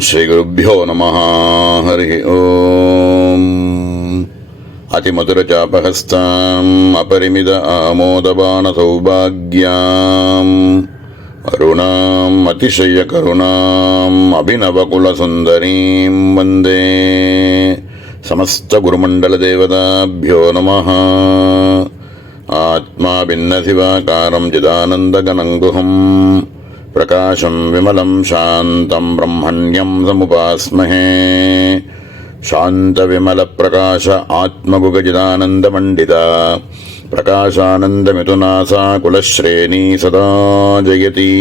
श्रीगुरुभ्यो नमः। हरि ओम्। अतिमधुरचापहस्ताम् अपरिमित आमोदबाणसौभाग्याम् अरुणाम् अतिशयकरुणाम् अभिनवकुलसुन्दरीम् वन्दे। समस्तगुरुमण्डलदेवताभ्यो नमः। आत्मा भिन्नशिवाकारम् चिदानन्दगणङ्गुहम् प्रकाशं विमलं शान्तं ब्रह्मण्यं समुपास्महे। शान्तविमलप्रकाश आत्मगुगजिदानन्दमण्डिता प्रकाशानन्दमिथुनासा कुलश्रेणी सदा जयति।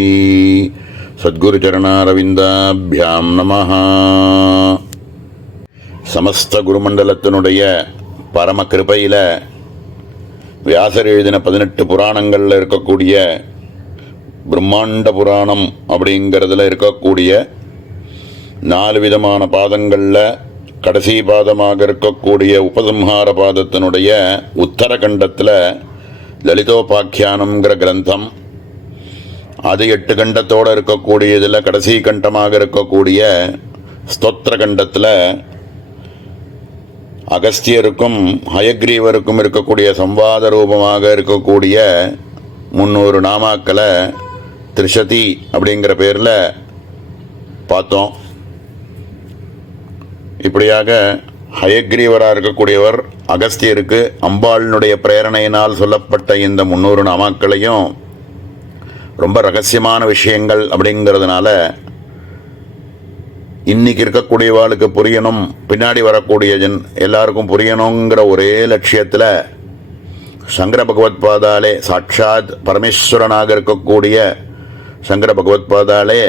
सद्गुरुचरणारविन्दाभ्यां नमः. समस्त குருமண்டலத்தினுடைய பரம கிருபையில வியாசர் எழுதின 18 புராணங்களில் இருக்கக்கூடிய பிரம்மாண்ட புராணம் அப்படிங்கிறதுல இருக்கக்கூடிய 4 விதமான பாதங்களில் கடைசி பாதமாக இருக்கக்கூடிய உபசம்ஹார பாதத்தினுடைய உத்தரகண்டத்தில் லலிதோபாக்கியானம்ங்கிற கிரந்தம், அது 8 கண்டத்தோடு இருக்கக்கூடியதில் கடைசி கண்டமாக இருக்கக்கூடிய ஸ்தோத்திர கண்டத்தில் அகஸ்தியருக்கும் ஹயக்ரீவருக்கும் இருக்கக்கூடிய சம்வாத ரூபமாக இருக்கக்கூடிய 300 நாமாக்களை திரிஷதி அப்படிங்கிற பேரில் பார்த்தோம். இப்படியாக ஹயக்ரீவராக இருக்கக்கூடியவர் அகஸ்தியருக்கு அம்பாளினுடைய பிரேரணையினால் சொல்லப்பட்ட இந்த 300 நாமாக்களையும் ரொம்ப ரகசியமான விஷயங்கள் அப்படிங்கிறதுனால இன்னைக்கு இருக்கக்கூடியவாளுக்கு புரியணும், பின்னாடி வரக்கூடிய எல்லாருக்கும் புரியணுங்கிற ஒரே லட்சியத்தில் சங்கர பகவத் பாதாலே சாட்சாத் பரமேஸ்வரனாக இருக்கக்கூடிய சங்கர பகவத் பாதாலே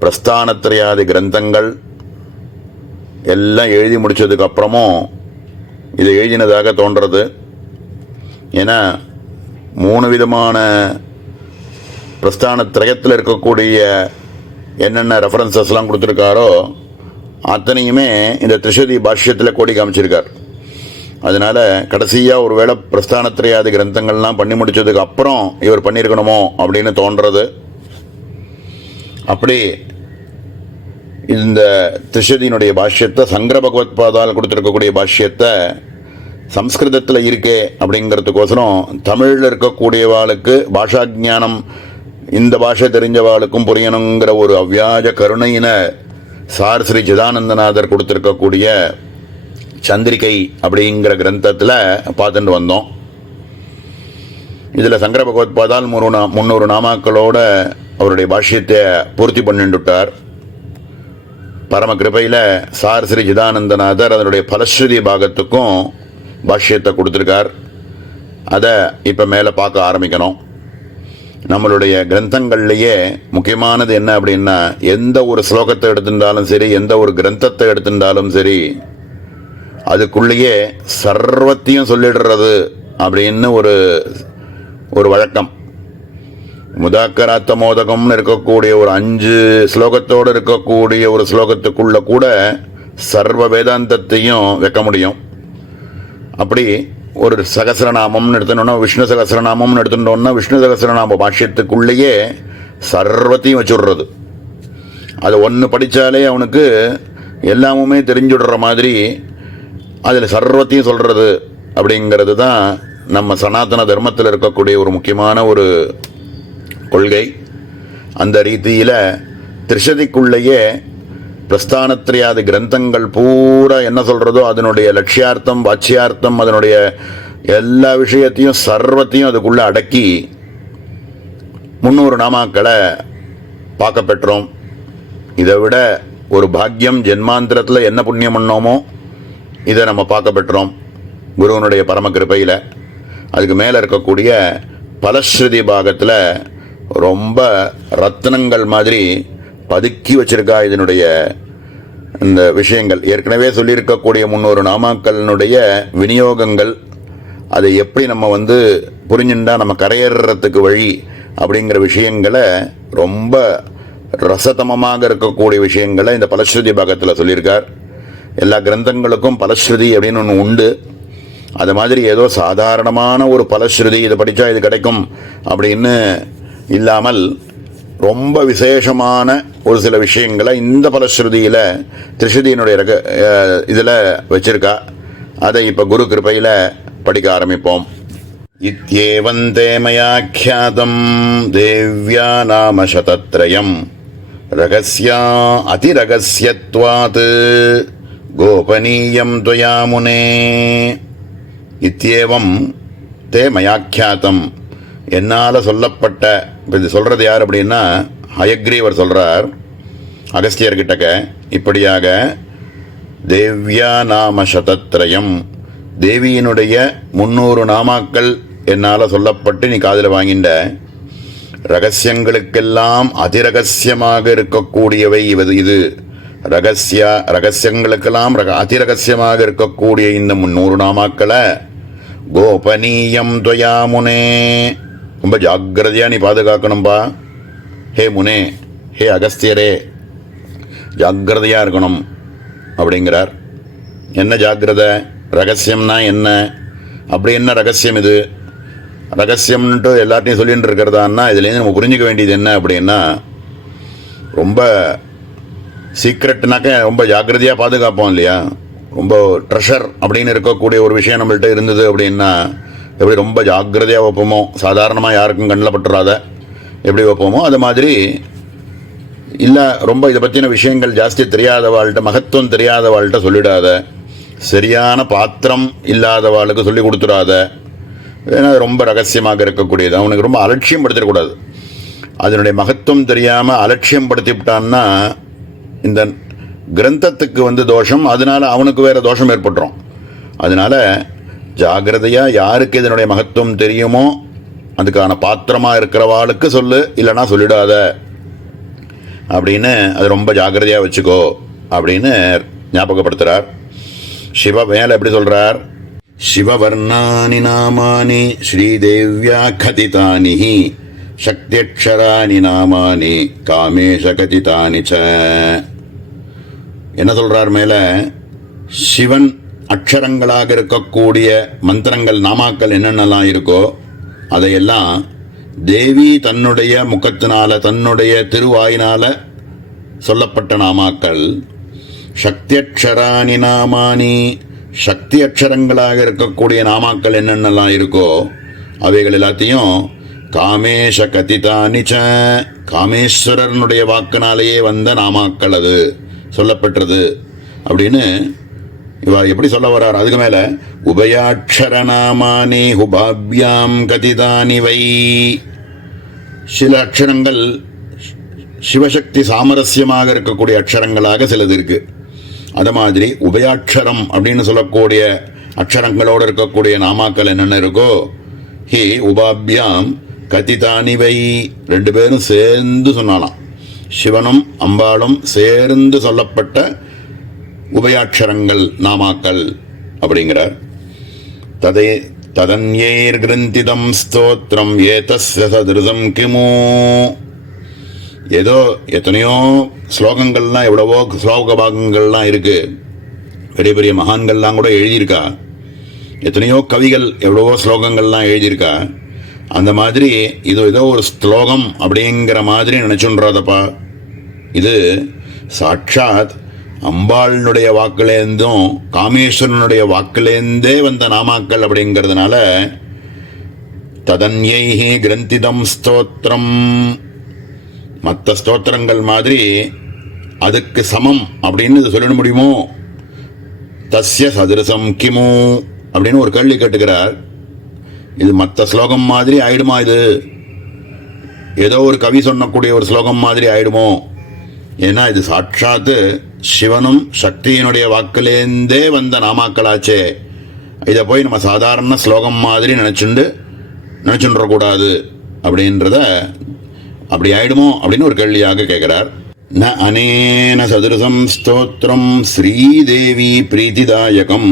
பிரஸ்தானத்ரயாதி கிரந்தங்கள் எல்லாம் எழுதி முடித்ததுக்கு அப்புறமும் இதை எழுதினதாக தோன்றது. ஏன்னா 3 விதமான பிரஸ்தானத்ரயத்தில் இருக்கக்கூடிய என்னென்ன ரெஃபரன்சஸ்லாம் கொடுத்துருக்காரோ அத்தனையுமே இந்த திரிஷதி பாஷ்யத்தில் கோடி காமிச்சிருக்கார். அதனால் கடைசியாக ஒரு வேளை பிரஸ்தானத்ரயாதி கிரந்தங்கள்லாம் பண்ணி முடித்ததுக்கு அப்புறம் இவர் பண்ணியிருக்கணுமோ அப்படின்னு தோன்றது. அப்படி இந்த திரிஷதியினுடைய பாஷ்யத்தை சங்கர பகவத் பாதால் கொடுத்துருக்கக்கூடிய பாஷ்யத்தை சம்ஸ்கிருதத்தில் இருக்கே அப்படிங்கிறதுக்கோசரம் தமிழில் இருக்கக்கூடியவாளுக்கு பாஷா ஜானம் இந்த பாஷை தெரிஞ்சவாளுக்கும் புரியணுங்கிற ஒரு அவ்வியாஜ கருணையின சார் ஸ்ரீ சிதானந்தநாதர் கொடுத்துருக்கக்கூடிய சந்திரிகை அப்படிங்கிற கிரந்தத்தில் பார்த்துட்டு வந்தோம். இதில் சங்கர பகவத் பாதால் 300 நாமாக்களோட அவருடைய பாஷ்யத்தை பூர்த்தி பண்ணிட்டுட்டார். பரம கிருபையில் சார் ஸ்ரீ சிதானந்தநாதர் அதனுடைய பலஸ்ருதி பாகத்துக்கும் பாஷ்யத்தை கொடுத்துருக்கார். அதை இப்போ மேலே பார்க்க ஆரம்பிக்கணும். நம்மளுடைய கிரந்தங்கள்லேயே முக்கியமானது என்ன அப்படின்னா, எந்த ஒரு ஸ்லோகத்தை எடுத்துட்டாலும் சரி, எந்த ஒரு கிரந்தத்தை எடுத்துட்டாலும் சரி, அதுக்குள்ளேயே சர்வத்தையும் சொல்லிடுறது அப்படின்னு ஒரு வழக்கம். முதாக்கராத்த மோதகம்னு இருக்கக்கூடிய ஒரு 5 ஸ்லோகத்தோடு இருக்கக்கூடிய ஒரு ஸ்லோகத்துக்குள்ள கூட சர்வ வேதாந்தத்தையும் வைக்க முடியும். அப்படி ஒரு சகசிரநாமம்னு எடுத்துட்டோம்னா, விஷ்ணு சகசிரநாமம்னு எடுத்துட்டோம்னா விஷ்ணு சகசிரநாம பாஷ்யத்துக்குள்ளேயே சர்வத்தையும் வச்சுடுறது. அதை ஒன்று படித்தாலே அவனுக்கு எல்லாமுமே தெரிஞ்சுடுற மாதிரி அதில் சர்வத்தையும் சொல்கிறது அப்படிங்கிறது தான் நம்ம சனாதன தர்மத்தில் இருக்கக்கூடிய ஒரு முக்கியமான ஒரு கொள்கை. அந்த ரீதியில் திரிஷதிக்குள்ளேயே பிரஸ்தானத்ரயாதி கிரந்தங்கள் பூரா என்ன சொல்கிறதோ அதனுடைய லட்சியார்த்தம், வாச்சியார்த்தம், அதனுடைய எல்லா விஷயத்தையும் சர்வத்தையும் அதுக்குள்ளே அடக்கி 300 நாமாக்களை பார்க்க பெற்றோம். இதை விட ஒரு பாக்கியம் ஜென்மாந்திரத்தில் என்ன புண்ணியம் பண்ணோமோ இதை நம்ம பார்க்க பெற்றோம் குருவனுடைய பரம கிருபையில். அதுக்கு மேலே இருக்கக்கூடிய பலஸ்ருதி பாகத்தில் ரொம்ப ரத்னங்கள் மாதிரி பதுக்கி வச்சிருக்கா இதனுடைய இந்த விஷயங்கள். ஏற்கனவே சொல்லியிருக்கக்கூடிய 300 நாமாக்களினுடைய விநியோகங்கள், அதை எப்படி நம்ம புரிஞ்சுட்டா நம்ம கரையேறத்துக்கு வழி அப்படிங்கிற விஷயங்களை ரொம்ப ரசதமமாக இருக்கக்கூடிய விஷயங்களை இந்த பலஸ்ருதி பாகத்தில் சொல்லியிருக்கார். எல்லா கிரந்தங்களுக்கும் பலஸ்ருதி அப்படின்னு ஒன்று உண்டு. அது மாதிரி ஏதோ சாதாரணமான ஒரு பலஸ்ருதி இதை படித்தா இது கிடைக்கும் அப்படின்னு இல்லாமல் ரொம்ப விசேஷமான ஒரு சில விஷயங்களை இந்த பலஸ்ருதியில் திரிஷதியினுடைய இதில் வச்சிருக்கா. அதை இப்போ குரு கிருபையில் படிக்க ஆரம்பிப்போம். இத்யேவந்தே மயாख्यातம் தேவ்யா நாம சதத்ரயம் ரகஸ்யா அதிரகஸ்யத்வாத் கோபனீயம் துவயா முனே. இத்யேவம் தே மயாख्यातம், என்னால் சொல்லப்பட்ட. இது சொல்கிறது யார் அப்படின்னா ஹயக்ரீவர் சொல்கிறார் அகஸ்தியர்கிட்டக்க. இப்படியாக தேவ்யா நாம சதத்ரயம், தேவியினுடைய 300 நாமாக்கள் என்னால் சொல்லப்பட்டு நீ காதில் வாங்கின்ற. ரகசியங்களுக்கெல்லாம் அதிரகசியமாக இருக்கக்கூடியவை இது. ரகசியங்களுக்கெல்லாம் அதிரகசியமாக இருக்கக்கூடிய இந்த 300 நாமாக்களை கோபனீயம் துவயா முனே, ரொம்ப ஜாக்கிரதையாக நீ பாதுகாக்கணும்பா. ஹே முனே, ஹே அகஸ்தியரே, ஜாக்கிரதையாக இருக்கணும் அப்படிங்கிறார். என்ன ஜாக்கிரதை? ரகசியம்னா என்ன? அப்படி என்ன ரகசியம் இது? ரகசியம்ன்ட்டு எல்லாத்தையும் சொல்லிட்டு இருக்கிறதான்னா இதுலேருந்து நம்ம புரிஞ்சிக்க வேண்டியது என்ன அப்படின்னா, ரொம்ப சீக்ரெட்னாக்க ரொம்ப ஜாக்கிரதையாக பாதுகாப்போம் இல்லையா. ரொம்ப ட்ரெஷர் அப்படின்னு இருக்கக்கூடிய ஒரு விஷயம் நம்மள்கிட்ட இருந்தது அப்படின்னா எப்படி ரொம்ப ஜாக்கிரதையாக வைப்போமோ, சாதாரணமாக யாருக்கும் கண்ணில் பட்டுறாத எப்படி வைப்போமோ அது மாதிரி இல்லை. ரொம்ப இதை பற்றின விஷயங்கள் ஜாஸ்தி தெரியாதவாள்கிட்ட, மகத்துவம் தெரியாதவாள்கிட்ட சொல்லிடாத. சரியான பாத்திரம் இல்லாதவாளுக்கு சொல்லி கொடுத்துடாத. ஏன்னா ரொம்ப ரகசியமாக இருக்கக்கூடியது. அவனுக்கு ரொம்ப அலட்சியம் படுத்திடக்கூடாது. அதனுடைய மகத்துவம் தெரியாமல் அலட்சியம் படுத்திவிட்டான்னா இந்த கிரந்தத்துக்கு தோஷம், அதனால அவனுக்கு வேற தோஷம் ஏற்பட்டுரும். அதனால ஜாகிரதையாக யாருக்கு இதனுடைய மகத்துவம் தெரியுமோ அதுக்கான பாத்திரமாக இருக்கிறவாளுக்கு சொல்லு, இல்லைனா சொல்லிடாத அப்படின்னு அது ரொம்ப ஜாகிரதையாக வச்சுக்கோ அப்படின்னு ஞாபகப்படுத்துகிறார். சிவ மேலே எப்படி சொல்கிறார்? சிவவர்ணானி நாமானி ஸ்ரீதேவ்யா கதிதானி சக்தியக்ஷராணி நாமானி காமேஷ கதிதானி ச. என்ன சொல்கிறார் மேலே? சிவன் அக்ஷரங்களாக இருக்கக்கூடிய மந்திரங்கள், நாமாக்கள் என்னென்னலாம் இருக்கோ அதையெல்லாம் தேவி தன்னுடைய முகத்தினால, தன்னுடைய திருவாயினால சொல்லப்பட்ட நாமாக்கள். சக்தியக்ஷராணி நாமானி, சக்தி அக்ஷரங்களாக இருக்கக்கூடிய நாமாக்கள் என்னென்னலாம் இருக்கோ அவைகள் எல்லாத்தையும் காமேஷ கதிதானி ச, காமேஸ்வரனுடைய வாக்கினாலேயே வந்த நாமாக்கள் அது சொல்லப்பட்டது அப்படின்னு இவா எப்படி சொல்ல வர்றார். அதுக்கு மேலே உபயாட்சர நாமானி ஹுபாபியாம் கதிதானி வை. சில அக்ஷரங்கள் சிவசக்தி சாமரஸ்யமாக இருக்கக்கூடிய அக்ஷரங்களாக சிலது இருக்கு. அது மாதிரி உபயாட்சரம் அப்படின்னு சொல்லக்கூடிய அக்ஷரங்களோடு இருக்கக்கூடிய நாமாக்கள் என்னென்ன இருக்கோ ஹி உபாபியாம் கதிதானி வை. 2 பேரும் சேர்ந்து சொன்னாலாம். சிவனும் அம்பாளும் சேர்ந்து சொல்லப்பட்ட உபயாட்சரங்கள் நாமாக்கள் அப்படிங்கிறார். ததன்யைர் கிரந்திதம் ஸ்தோத்திரம் ஏதஸ்ய சதுர்தம் கிமு. ஏதோ எத்தனையோ ஸ்லோகங்கள்லாம், எவ்வளவோ ஸ்லோக பாகங்கள்லாம் இருக்கு. பெரிய பெரிய மகான்கள்லாம் கூட எழுதியிருக்கா. எத்தனையோ கவிகள் எவ்வளவோ ஸ்லோகங்கள்லாம் எழுதியிருக்கா. அந்த மாதிரி இது ஏதோ ஒரு ஸ்லோகம் அப்படிங்கிற மாதிரி நினைச்சுன்றதப்பா. இது சாட்சாத் அம்பாளுடைய வாக்குலேருந்தும் காமேஸ்வரனுடைய வாக்குலேருந்தே வந்த நாமாக்கள் அப்படிங்கிறதுனால ததன்யைஹி கிரந்திதம் ஸ்தோத்திரம், மற்ற ஸ்தோத்திரங்கள் மாதிரி அதுக்கு சமம் அப்படின்னு இது சொல்லிட முடியுமோ? தஸ்ய சதுரசம் கிமு அப்படின்னு ஒரு கேள்வி கேட்டுக்கிறார். இது மற்ற ஸ்லோகம் மாதிரி ஆயிடுமா? இது ஏதோ ஒரு கவி சொன்னக்கூடிய ஒரு ஸ்லோகம் மாதிரி ஆயிடுமோ? ஏன்னா இது சாட்சாத்து சிவனும் சக்தியினுடைய வாக்கிலேருந்தே வந்த நாமாக்களாச்சே. இதை போய் நம்ம சாதாரண ஸ்லோகம் மாதிரி நினச்சுன்றக்கூடாது அப்படின்றத அப்படி ஆயிடுமோ அப்படின்னு ஒரு கேள்வியாக கேட்குறார். ந அனேன சதுரசம் ஸ்தோத்திரம் ஸ்ரீதேவி பிரீதிதாயகம்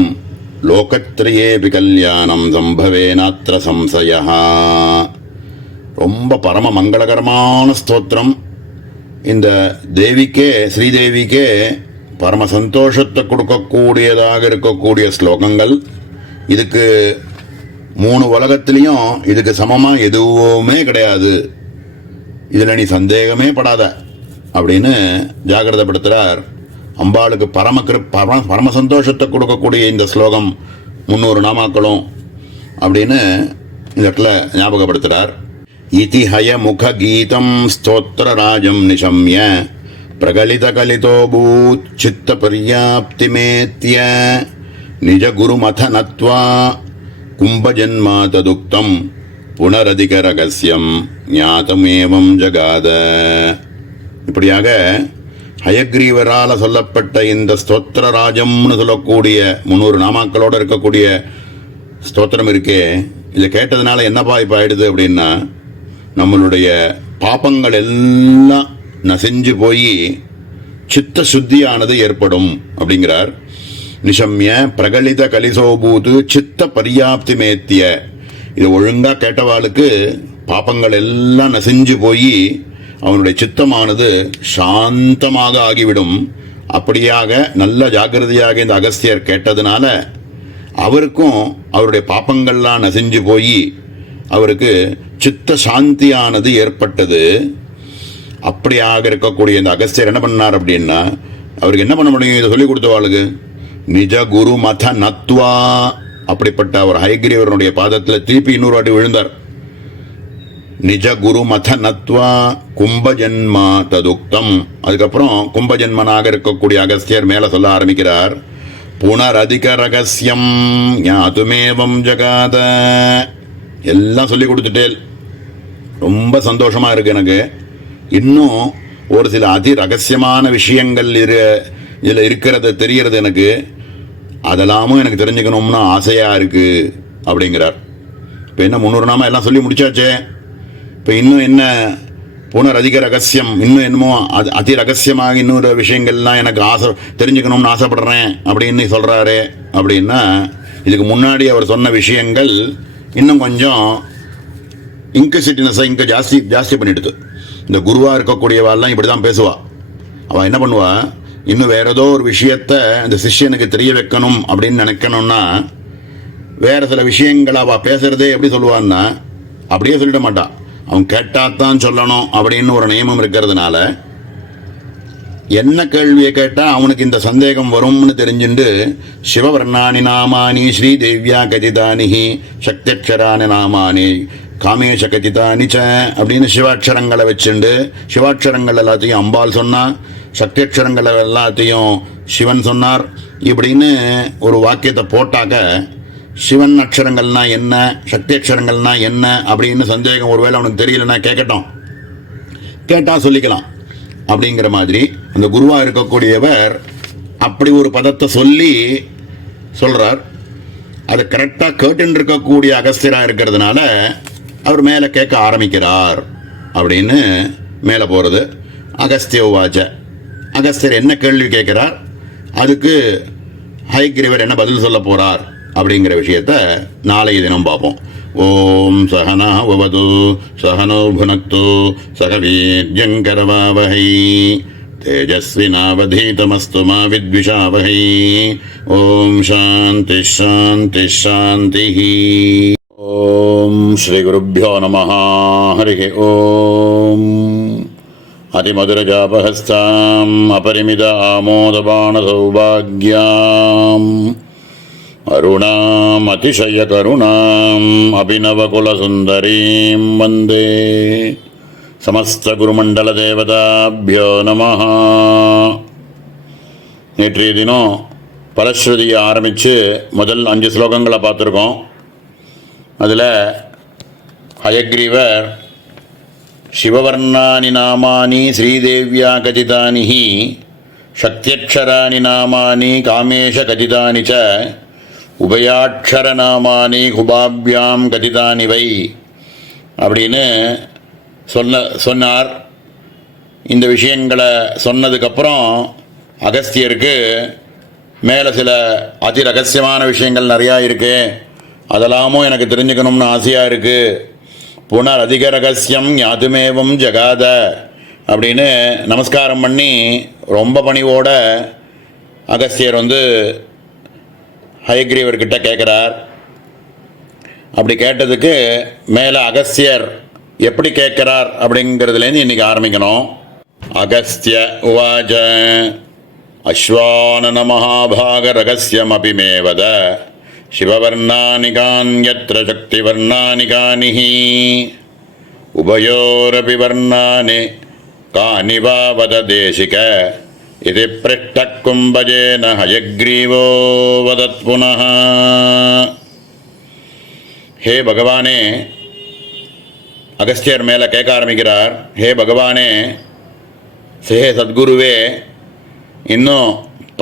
லோகத்ரயேபி கல்யாணம் சம்பவேனாத்ர சம்சயா. ரொம்ப பரம மங்களகரமான ஸ்தோத்திரம். இந்த தேவிக்கே, ஸ்ரீதேவிக்கே பரம சந்தோஷத்தை கொடுக்கக்கூடியதாக இருக்கக்கூடிய ஸ்லோகங்கள். இதுக்கு 3 உலகத்திலையும் இதுக்கு சமமாக எதுவுமே கிடையாது இதில் நீ சந்தேகமே படாத அப்படின்னு ஜாகிரதைப்படுத்துகிறார். அம்பாளுக்கு பரம சந்தோஷத்தை கொடுக்கக்கூடிய இந்த ஸ்லோகம் 300 நாமாக்களும் அப்படின்னு இந்த இடத்துல ஞாபகப்படுத்துகிறார். இதி ஹய முக கீதம் ஸ்தோத்திர ராஜம் நிஷம்ய பிரகலித கலிதோபூத் சித்த பர்யாப்திமேத்ய நிஜ குருமத நத்வா கும்பஜன்மா ததுக்தம் புனரதிக ரகசியம் ஞாதமேவம் ஜகாத. இப்படியாக ஹயக்ரீவரால் சொல்லப்பட்ட இந்த ஸ்தோத்திர ராஜம்னு சொல்லக்கூடிய 300 நாமாக்களோடு இருக்கக்கூடிய ஸ்தோத்திரம் இருக்கே, இதை கேட்டதுனால என்னப்பா இப்போ ஆயிடுது அப்படின்னா, நம்மளுடைய பாப்பங்கள் எல்லாம் நசிஞ்சு போய் சித்த சுத்தியானது ஏற்படும் அப்படிங்கிறார். நிஷம்ய பிரகலித கலிசோபூத்து சித்த பர்யாப்தி மேத்திய. இது ஒழுங்காக கேட்டவாளுக்கு பாப்பங்கள் எல்லாம் நசிஞ்சு போய் அவனுடைய சித்தமானது சாந்தமாக ஆகிவிடும். அப்படியாக நல்ல ஜாக்கிரதையாக இந்த அகஸ்தியர் கேட்டதுனால அவருக்கும் அவருடைய பாப்பங்கள்லாம் நசிஞ்சு போய் அவருக்கு சித்த சாந்தியானது ஏற்பட்டது. அப்படியாக இருக்கக்கூடிய இந்த அகஸ்தியர் என்ன பண்ணார் அப்படின்னா, அவருக்கு என்ன பண்ண முடியும்? இதை சொல்லிக் கொடுத்தவாளுக்கு நிஜ குரு மத நத்வா. அப்படிப்பட்ட அவர் ஹயக்ரீவருடைய பாதத்தில் திருப்பி இன்னொரு வாட்டி விழுந்தார். நிஜ குரு மத நத்வா கும்பஜன்மா ததுக்தம். அதுக்கப்புறம் கும்பஜன்மனாக இருக்கக்கூடிய அகஸ்தியர் மேலே சொல்ல ஆரம்பிக்கிறார். புனரதிக ரகசியம் ஞாதுமேவம் ஜகாத. எல்லாம் சொல்லி கொடுத்துட்டேன், ரொம்ப சந்தோஷமாக இருக்குது எனக்கு. இன்னும் ஒரு சில அதி ரகசியமான விஷயங்கள் இதில் இருக்கிறது தெரிகிறது எனக்கு. அதெல்லாமும் எனக்கு தெரிஞ்சுக்கணும்னு ஆசையாக இருக்குது அப்படிங்கிறார். இப்போ என்ன 300 நாமம் எல்லாம் சொல்லி முடிச்சாச்சே, இப்போ இன்னும் என்ன புனரதிக ரகசியம், இன்னும் என்னமோ அதி ரகசியமாக இன்னொரு விஷயங்கள்லாம் எனக்கு தெரிஞ்சுக்கணும்னு ஆசைப்படுறேன் அப்படின்னு சொல்கிறாரு. அப்படின்னா இதுக்கு முன்னாடி அவர் சொன்ன விஷயங்கள் இன்னும் கொஞ்சம் இன்கசிட்டினஸை ஜாஸ்தி பண்ணிடுது. இந்த குருவாக இருக்கக்கூடியவாள்லாம் இப்படி தான் பேசுவாள். அவள் என்ன பண்ணுவாள், இன்னும் வேறு ஏதோ ஒரு விஷயத்தை இந்த சிஷ்யனுக்கு தெரிய வைக்கணும் அப்படின்னு நினைக்கணும்னா வேறு சில விஷயங்களை அவள் பேசுகிறதே எப்படி சொல்லுவான்னா அப்படியே சொல்லிட மாட்டாள். அவன் கேட்டாத்தான் சொல்லணும் அப்படின்னு ஒரு நியமம் இருக்கிறதுனால என்ன கேள்வியை கேட்டால் அவனுக்கு இந்த சந்தேகம் வரும்னு தெரிஞ்சுண்டு சிவவர்ணானி நாமானி ஸ்ரீதேவியா கதிதானிஹி சக்தியக்ஷரானி நாமானி காமேஷ கதிதானிச்ச அப்படின்னு சிவாட்சரங்களை வச்சுண்டு, சிவாட்சரங்கள் எல்லாத்தையும் அம்பாள் சொன்னார், சக்தியக்ஷரங்கள் எல்லாத்தையும் சிவன் சொன்னார். இப்படின்னு ஒரு வாக்கியத்தை போட்டாக்க சிவன் அக்ஷரங்கள்னா என்ன, சக்தி அக்ஷரங்கள்னா என்ன அப்படின்னு சந்தேகம் ஒருவேளை அவனுக்கு தெரியலன்னா கேட்கட்டும், கேட்டால் சொல்லிக்கலாம் அப்படிங்கிற மாதிரி அந்த குருவாக இருக்கக்கூடியவர் அப்படி ஒரு பதத்தை சொல்கிறார். அதை கரெக்டாக கேட்டுன்னு இருக்கக்கூடிய அகஸ்தியராக இருக்கிறதுனால அவர் மேலே கேட்க ஆரம்பிக்கிறார் அப்படின்னு மேலே போகிறது. அகஸ்திய உவாச்ச. அகஸ்தியர் என்ன கேள்வி கேட்குறார், அதுக்கு ஹயக்ரீவர் என்ன பதில் சொல்ல போகிறார் அப்படிங்கிற விஷயத்த நாளைய தினம் பார்ப்போம். ஓம் சகனா வவது சகனோ புனக்து சக வீர்யங்கரவாவஹை தேஜஸ்வினாவதீதமஸ்து மா வித்விஷாவஹை. ஓம் சாந்தி சாந்தி சாந்தி. ஓம் ஸ்ரீ குருப்யோ நமः. ஹரி ஓம். அதிமதுரஜாபஹஸ்தாம் அபரிமித ஆமோதபாண சௌபாக்யாம் அருணாம் அதிசய கருணாம் அபிநவகுலசுந்தரீம் வந்தே. சமஸ்த குருமண்டல தேவதாபியோ நமः. நேற்றைய தினம் பலஸ்ருதியை ஆரம்பித்து முதல் 5 ஸ்லோகங்களை பார்த்துருக்கோம். அதில் ஹயக்ரீவர் சிவவர்ணானி நாமானி ஸ்ரீதேவியா கதிதானிஹி சக்தியக்ஷராணி நாமானி காமேஷ கதிதானி ச உபயாட்சர நாமானி குபாபியாம் கதிதானி வை அப்படின்னு சொன்னார். இந்த விஷயங்களை சொன்னதுக்கப்புறம் அகஸ்தியருக்கு மேலே சில அதி ரகசியமான விஷயங்கள் நிறையா இருக்குது, அதெல்லாமும் எனக்கு தெரிஞ்சுக்கணும்னு ஆசையாக இருக்குது. புனர் அதிக ரகசியம் ஞாதுமேவம் ஜகாத அப்படின்னு நமஸ்காரம் பண்ணி ரொம்ப பணிவோட அகஸ்தியர் ஹயக்ரீவர்கிட்ட கேட்குறார். அப்படி கேட்டதுக்கு மேலே அகஸ்தியர் எப்படி கேட்கிறார் அப்படிங்கிறதுலேருந்து இன்னைக்கு ஆரம்பிக்கணும். அகஸ்திய உவாச்ச அஸ்வானன மகாபாக ரகசியமபி மே வத சிவவர்ணானி கான்யத்ர சக்தி வர்ணானி கானிஹி உபயோரபி வர்ணானி கானி வா வத தேசிக இது பிருஷ்ட கும்பஜேன ஹயக்ரீவோ வதத் புனः. ஹே பகவானே, அகஸ்தியர் மேலே கேட்க ஆரம்பிக்கிறார். ஹே பகவானே, ஹே சத்குருவே, இன்னும்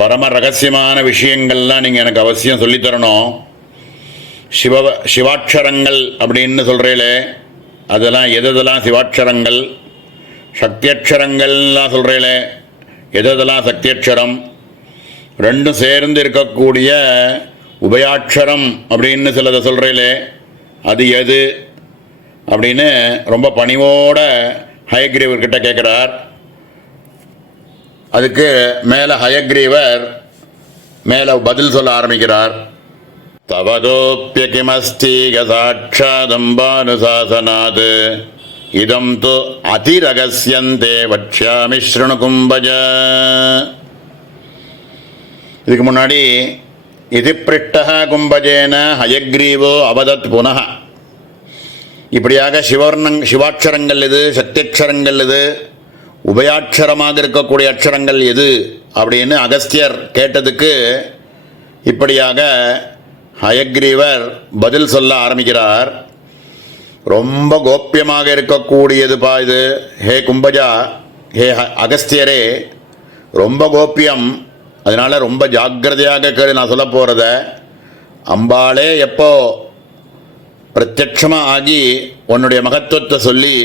பரம ரகசியமான விஷயங்கள்லாம் நீங்கள் எனக்கு அவசியம் சொல்லித்தரணும். சிவாட்சரங்கள் அப்படின்னு சொல்கிறீங்களே, அதெல்லாம் எதெல்லாம் சிவாட்சரங்கள்? சக்தியட்சரங்கள்லாம் சொல்கிறீங்களே, எதெல்லாம் சக்தியட்சரம்? ரெண்டும் சேர்ந்து இருக்கக்கூடிய உபயாட்சரம் அப்படின்னு சிலதை சொல்கிறீங்களே, அது எது அப்படின்னு ரொம்ப பணிவோட ஹயக்ரீவர்கிட்ட கேட்குறார். அதுக்கு மேலே ஹயக்ரீவர் மேலே பதில் சொல்ல ஆரம்பிக்கிறார். தவதோப்பிய கிமஸ்தீக சாட்சாதம்பானுசாசனாத் இதம் து அதிரகசியந்தே வக்ஷ்யாமி ஸ்ருணு கும்பஜ. இதுக்கு முன்னாடி இது பிருஷ்டः கும்பஜேன ஹயக்ரீவோ அவதத் புனः. இப்படியாக சிவாட்சரங்கள் எது, சக்தியட்சரங்கள் எது, உபயாட்சரமாக இருக்கக்கூடிய அட்சரங்கள் எது அப்படின்னு அகஸ்தியர் கேட்டதுக்கு இப்படியாக ஹயக்ரீவர் பதில் சொல்ல ஆரம்பிக்கிறார். ரொம்ப கோப்பியமாக இருக்கக்கூடியதுப்பா இது. ஹே கும்பஜா, ஹே அகஸ்தியரே, ரொம்ப கோப்பியம். அதனால் ரொம்ப ஜாக்கிரதையாக கேளு நான் சொல்ல போகிறத. அம்பாளே எப்போ பிரத்யட்சமாக ஆகி உன்னுடைய மகத்துவத்தை சொல்லி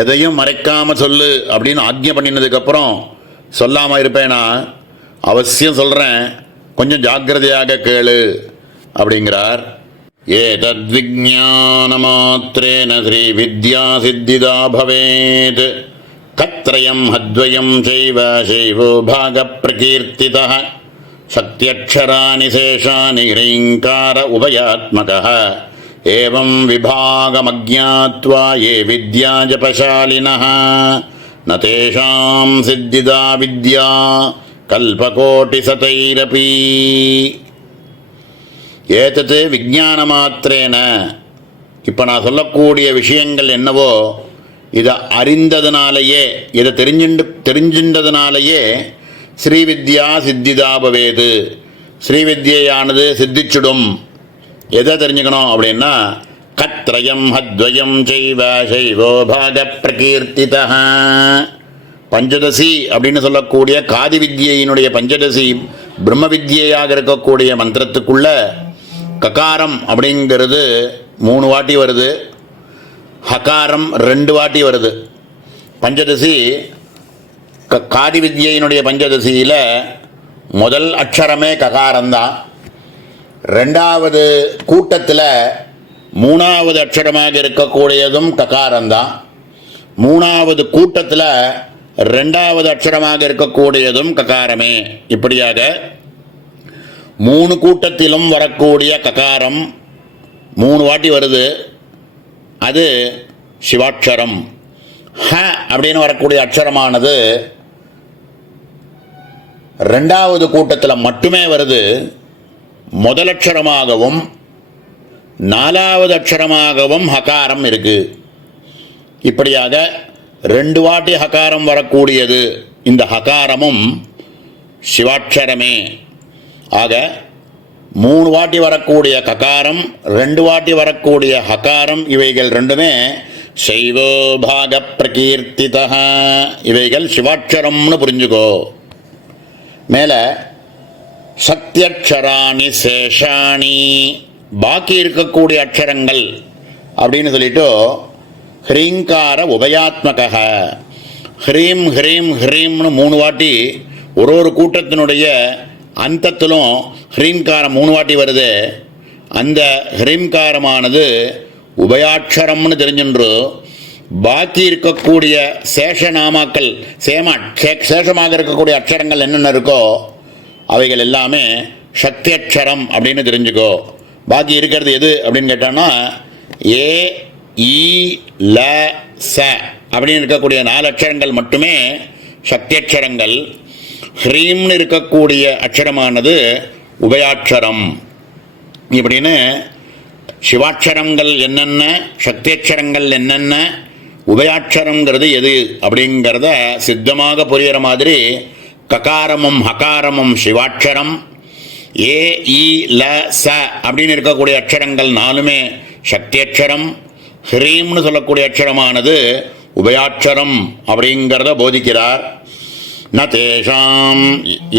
எதையும் மறைக்காமல் சொல்லு அப்படின்னு ஆக்ஞை பண்ணினதுக்கப்புறம் சொல்லாமல் இருப்பேனா? அவசியம் சொல்கிறேன், கொஞ்சம் ஜாக்கிரதையாக கேளு அப்படிங்கிறார். ஏதத்விஜ்ஞான மாத்ரேன ஸ்ரீ வித்யா சித்திதா பவேத் கத்ரயம் ஹத்வயம் சைவ சைவோ பாக பிரகீர்த்திதः சக்தியக்ஷராணி சேஷானி ஹ்ரீங்கார உபயாத்மகः ஏவம் விபாகமஜ்ஞாத்வா ஏ வித்யா ஜபசாலினः ந தேஷாம் சித்திதா வித்யா கல்பகோட்டிசதைரபி. ஏதத்து விஞ்ஞான மாத்திரேன, இப்போ நான் சொல்லக்கூடிய விஷயங்கள் என்னவோ இதை அறிந்ததுனாலேயே, இதை தெரிஞ்சின்றதுனாலேயே ஸ்ரீவித்யா சித்திதா பவேது, ஸ்ரீவித்யானது சித்திச்சுடும். எதை தெரிஞ்சுக்கணும் அப்படின்னா, கத்ரயம் ஹத்வயம் சைவ சைவோ பாக பிரகீர்த்திதः. பஞ்சதசி அப்படின்னு சொல்லக்கூடிய காதி வித்யினுடைய பஞ்சதசி பிரம்ம வித்யாக இருக்கக்கூடிய மந்திரத்துக்குள்ள ககாரம் அப்படிங்கிறது 3 வாட்டி வருது, ஹகாரம் 2 வாட்டி வருது. பஞ்சதசி காதி வித்யினுடைய பஞ்சதசியில் முதல் அக்ஷரமே ககாரம்தான். 2வது கூட்டத்தில் 3வது அக்ஷரமாக இருக்கக்கூடியதும் ககாரம்தான். 3வது கூட்டத்தில் 2வது அக்ஷரமாக இருக்கக்கூடியதும் ககாரமே. இப்படியாக 3 கூட்டத்திலும் வரக்கூடிய ககாரம் 3 வாட்டி வருது. அது சிவாட்சரம். ஹ அப்படின்னு வரக்கூடிய அக்ஷரமானது 2வது கூட்டத்தில் மட்டுமே வருது. முதலட்சரமாகவும் 4வது அக்ஷரமாகவும் ஹகாரம் இருக்கு. இப்படியாக 2 வாட்டி ஹகாரம் வரக்கூடியது இந்த ஹகாரமும் சிவாட்சரமே. ஆக 3 வாட்டி வரக்கூடிய ககாரம், 2 வாட்டி வரக்கூடிய ஹகாரம், இவைகள் ரெண்டுமே சைவோ பாக பிரகீர்த்திதः, இவைகள் சிவாட்சரம்னு புரிஞ்சுக்கோ. மேலே சக்தியக்ஷராணி சேஷாணி, பாக்கி இருக்கக்கூடிய அக்ஷரங்கள் அப்படின்னு சொல்லிட்டு ஹ்ரீங்கார உபயாத்மக, ஹ்ரீம் ஹ்ரீம் ஹ்ரீம்னு 3 வாட்டி ஒரு கூட்டத்தினுடைய அந்தத்திலும் ஹ்ரீங்காரம் 3 வாட்டி வருது. அந்த ஹ்ரீங்காரமானது உபயாட்சரம்னு தெரிஞ்சுன்று பாக்கி இருக்கக்கூடிய சேஷநாமாக்கள், சேஷமாக இருக்கக்கூடிய அக்ஷரங்கள் என்னென்ன இருக்கோ அவைகள் எல்லாமே சக்தி அக்ஷரம் அப்படின்னு தெரிஞ்சுக்கோ. பாக்கி இருக்கிறது எது அப்படின்னு கேட்டான்னா ஏ ஈ ல ச அப்படின்னு இருக்கக்கூடிய 4 அட்சரங்கள் மட்டுமே சக்தி அட்சரங்கள். ஹ்ரீம்னு இருக்கக்கூடிய அட்சரமானது உபயாட்சரம். இப்படின்னு சிவாட்சரங்கள் என்னென்ன, சக்தி அட்சரங்கள் என்னென்ன, உபயாட்சரங்கிறது எது அப்படிங்கிறத சித்தமாக புரிகிற மாதிரி ககாரமும் ஹகாரமும் சிவாட்சரம், ஏ இ ல ச அப்படின்னு இருக்கக்கூடிய அட்சரங்கள் 4மே சக்தி அட்சரம், ஹ்ரீம்னு சொல்லக்கூடிய அட்சரமானது உபயாட்சரம் அப்படிங்கிறத போதிக்கிறார். ந தேஷாம்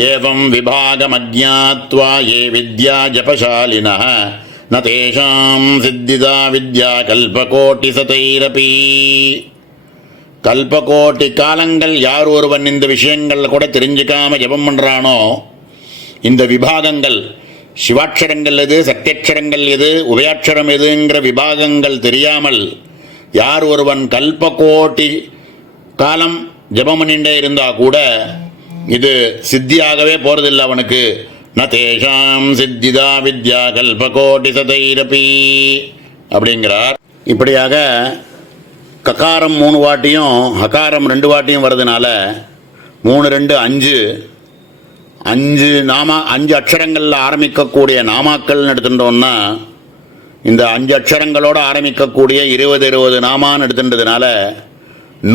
ஏவம் விபாகம் அஜ்ஞாத்வா ஏ வித்யா ஜபசாலினஹ ந தேஷாம் சித்திதா வித்யா கல்பகோட்டி சதைரபி. கல்பகோட்டி காலங்கள் யார் ஒருவன் இந்த விஷயங்கள் கூட தெரிஞ்சுக்காம ஜபம் பண்ணுறானோ, இந்த விபாகங்கள் சிவாட்சரங்கள் எது, சக்தியட்சரங்கள் எது, உபயாட்சரம் எதுங்கிற விபாகங்கள் தெரியாமல் யார் ஒருவன் கல்பகோட்டி காலம் ஜபம் பண்ணிட்டே இருந்தால் கூட இது சித்தியாகவே போகிறதில்லை அவனுக்கு. ந தேஷாம் சித்திதா வித்யா கல்பகோட்டி சதைரபி அப்படிங்கிறார். இப்படியாக ககாரம் 3 வாட்டியும் ஹகாரம் 2 வாட்டியும் வர்றதுனால 3 2 5 5 அட்சரங்களில் ஆரம்பிக்கக்கூடிய நாமாக்கள்னு எடுத்துட்டோம்னா, இந்த 5 அட்சரங்களோடு ஆரம்பிக்கக்கூடிய 20 நாமான்னு எடுத்துட்டதுனால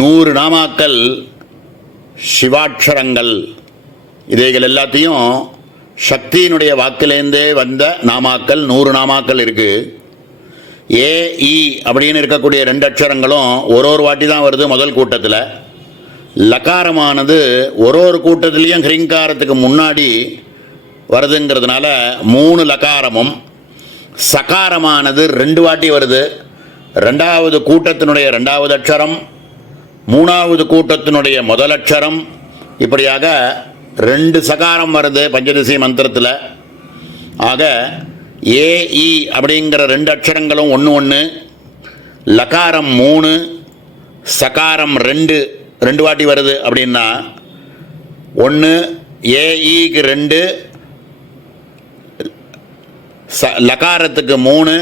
100 நாமாக்கள் சிவாட்சரங்கள். இதைகள் எல்லாத்தையும் சக்தியினுடைய வாக்கிலேருந்தே வந்த நாமாக்கள் 100 நாமாக்கள் இருக்குது. ஏ இ அப்படின்னு இருக்கக்கூடிய 2 அட்சரங்களும் ஒரு வாட்டி தான் வருது முதல் கூட்டத்தில். லகாரமானது ஒரு கூட்டத்திலையும் ஹ்ரீங்காரத்துக்கு முன்னாடி வருதுங்கிறதுனால 3 லகாரமும், சகாரமானது 2 வாட்டி வருது. 2வது கூட்டத்தினுடைய 2வது அட்சரம், 3வது கூட்டத்தினுடைய முதல் அட்சரம், இப்படியாக 2 சகாரம் வருது பஞ்சதசி மந்திரத்தில். ஆக ஏ இ அப்படிங்கிற 2 அட்சரங்களும் 1 1, லகாரம் 3, சகாரம் 2 வாட்டி வருது. அப்படின்னா 1 ஏஇக்கு 2, லகாரத்துக்கு 3,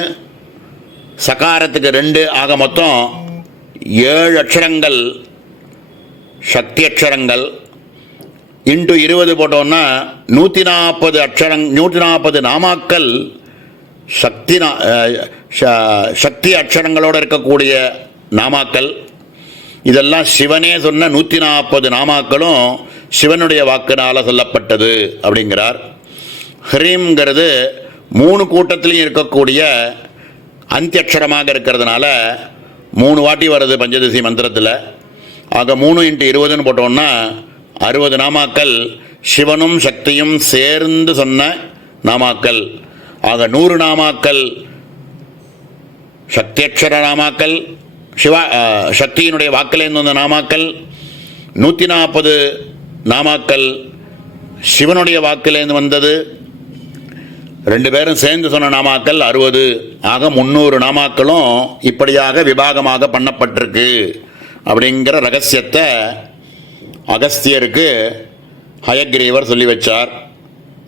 சகாரத்துக்கு 2, ஆக மொத்தம் 7 அட்சரங்கள் சக்தி அட்சரங்கள். இன்ட்டு 20 போட்டோம்னா 140 நாமாக்கள் சக்தி அட்சரங்களோடு இருக்கக்கூடிய நாமாக்கள். இதெல்லாம் சிவனே சொன்ன 140 நாமாக்களும் சிவனுடைய வாக்கினால் சொல்லப்பட்டது அப்படிங்கிறார். ஹ்ரீம்ங்கிறது 3 கூட்டத்திலையும் இருக்கக்கூடிய அந்தியட்சரமாக இருக்கிறதுனால 3 வாட்டி வருது பஞ்சதசி மந்திரத்தில். ஆக 3 × 20 போட்டோம்னா 60 நாமாக்கள் சிவனும் சக்தியும் சேர்ந்து சொன்ன நாமாக்கள். ஆக 100 நாமாக்கள் சக்தியட்சர நாமாக்கள், சக்தியினுடைய வாக்கிலேருந்து வந்த நாமாக்கள். 140 நாமாக்கள் சிவனுடைய வாக்கிலேருந்து வந்தது. 2 பேரும் சேர்ந்து சொன்ன நாமாக்கள் 60. ஆக 300 நாமாக்களும் இப்படியாக விபாகமாக பண்ணப்பட்டிருக்கு அப்படிங்கிற ரகசியத்தை அகஸ்தியருக்கு ஹயக்ரீவர் சொல்லி வச்சார்.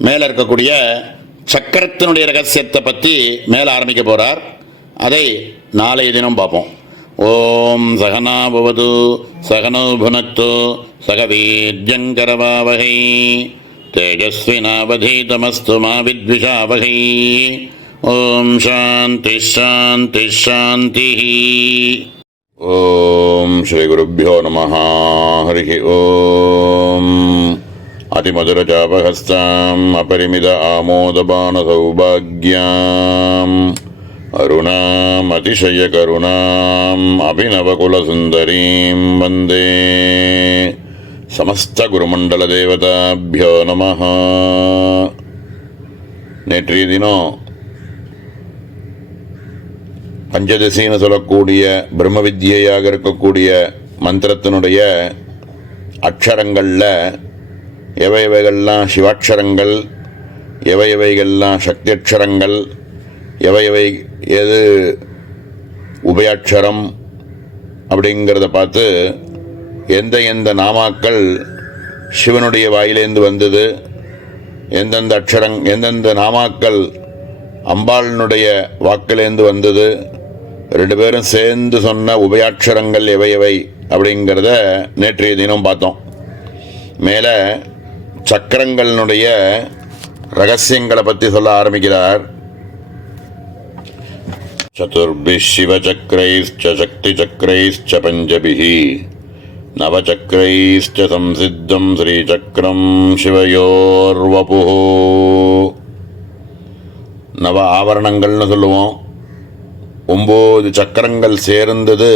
மேலே இருக்கக்கூடிய சக்கரத்தினுடைய ரகசியத்தை பற்றி மேலே ஆரம்பிக்க போகிறார். அதை நாளைய தினம் பார்ப்போம். ஓம் சகனா பவது சகனோ புனக்து சக வீர்யங்கரவாவகை தேஜஸ்வினாவதீதமஸ்து மா வித்விஷாவகை. ஓம் சாந்தி சாந்தி சாந்தி. ஓம் ஸ்ரீ குருभ्यो நமः. ஹரி ஓம். அதிமதுரஜாபஹஸ்தாம் அபரிமித ஆமோதபான சௌபாக்யாம் அருணாம் அதிசய கருணாம் அபிநவகுலசுந்தரீம் வந்தே. சமஸ்த குருமண்டல தேவதாபியோ நமः. நேற்றைய தினம் பஞ்சதசின்னு சொல்லக்கூடிய பிரம்ம வித்யையாக இருக்கக்கூடிய மந்திரத்தினுடைய அக்ஷரங்களில் எவையவைகள்லாம் சிவாட்சரங்கள், எவையவைகள்லாம் சக்தி அட்சரங்கள், எது உபயாட்சரம் அப்படிங்கிறத பார்த்து எந்த நாமாக்கள் சிவனுடைய வாயிலேருந்து வந்தது, எந்தெந்த நாமாக்கள் அம்பாளினுடைய வாக்கிலேருந்து வந்தது, ரெண்டு பேரும் சேர்ந்து சொன்ன உபயாட்சரங்கள் எவை எவை அப்படிங்கிறத நேற்றைய தினம் பார்த்தோம். மேலே சக்கரங்களினுடைய ரகசியங்களை பற்றி சொல்ல ஆரம்பிக்கிறார். சதுர்பிஷ் சிவசக்கரைச்ச சக்தி சக்கரைச்ச பஞ்சபிஹி நவசக்கரைச்ச சம்சித்தம் ஸ்ரீசக்கரம் சிவயோர்வபு. நவ ஆவரணங்கள்னு சொல்லுவோம். 9 சக்கரங்கள் சேர்ந்தது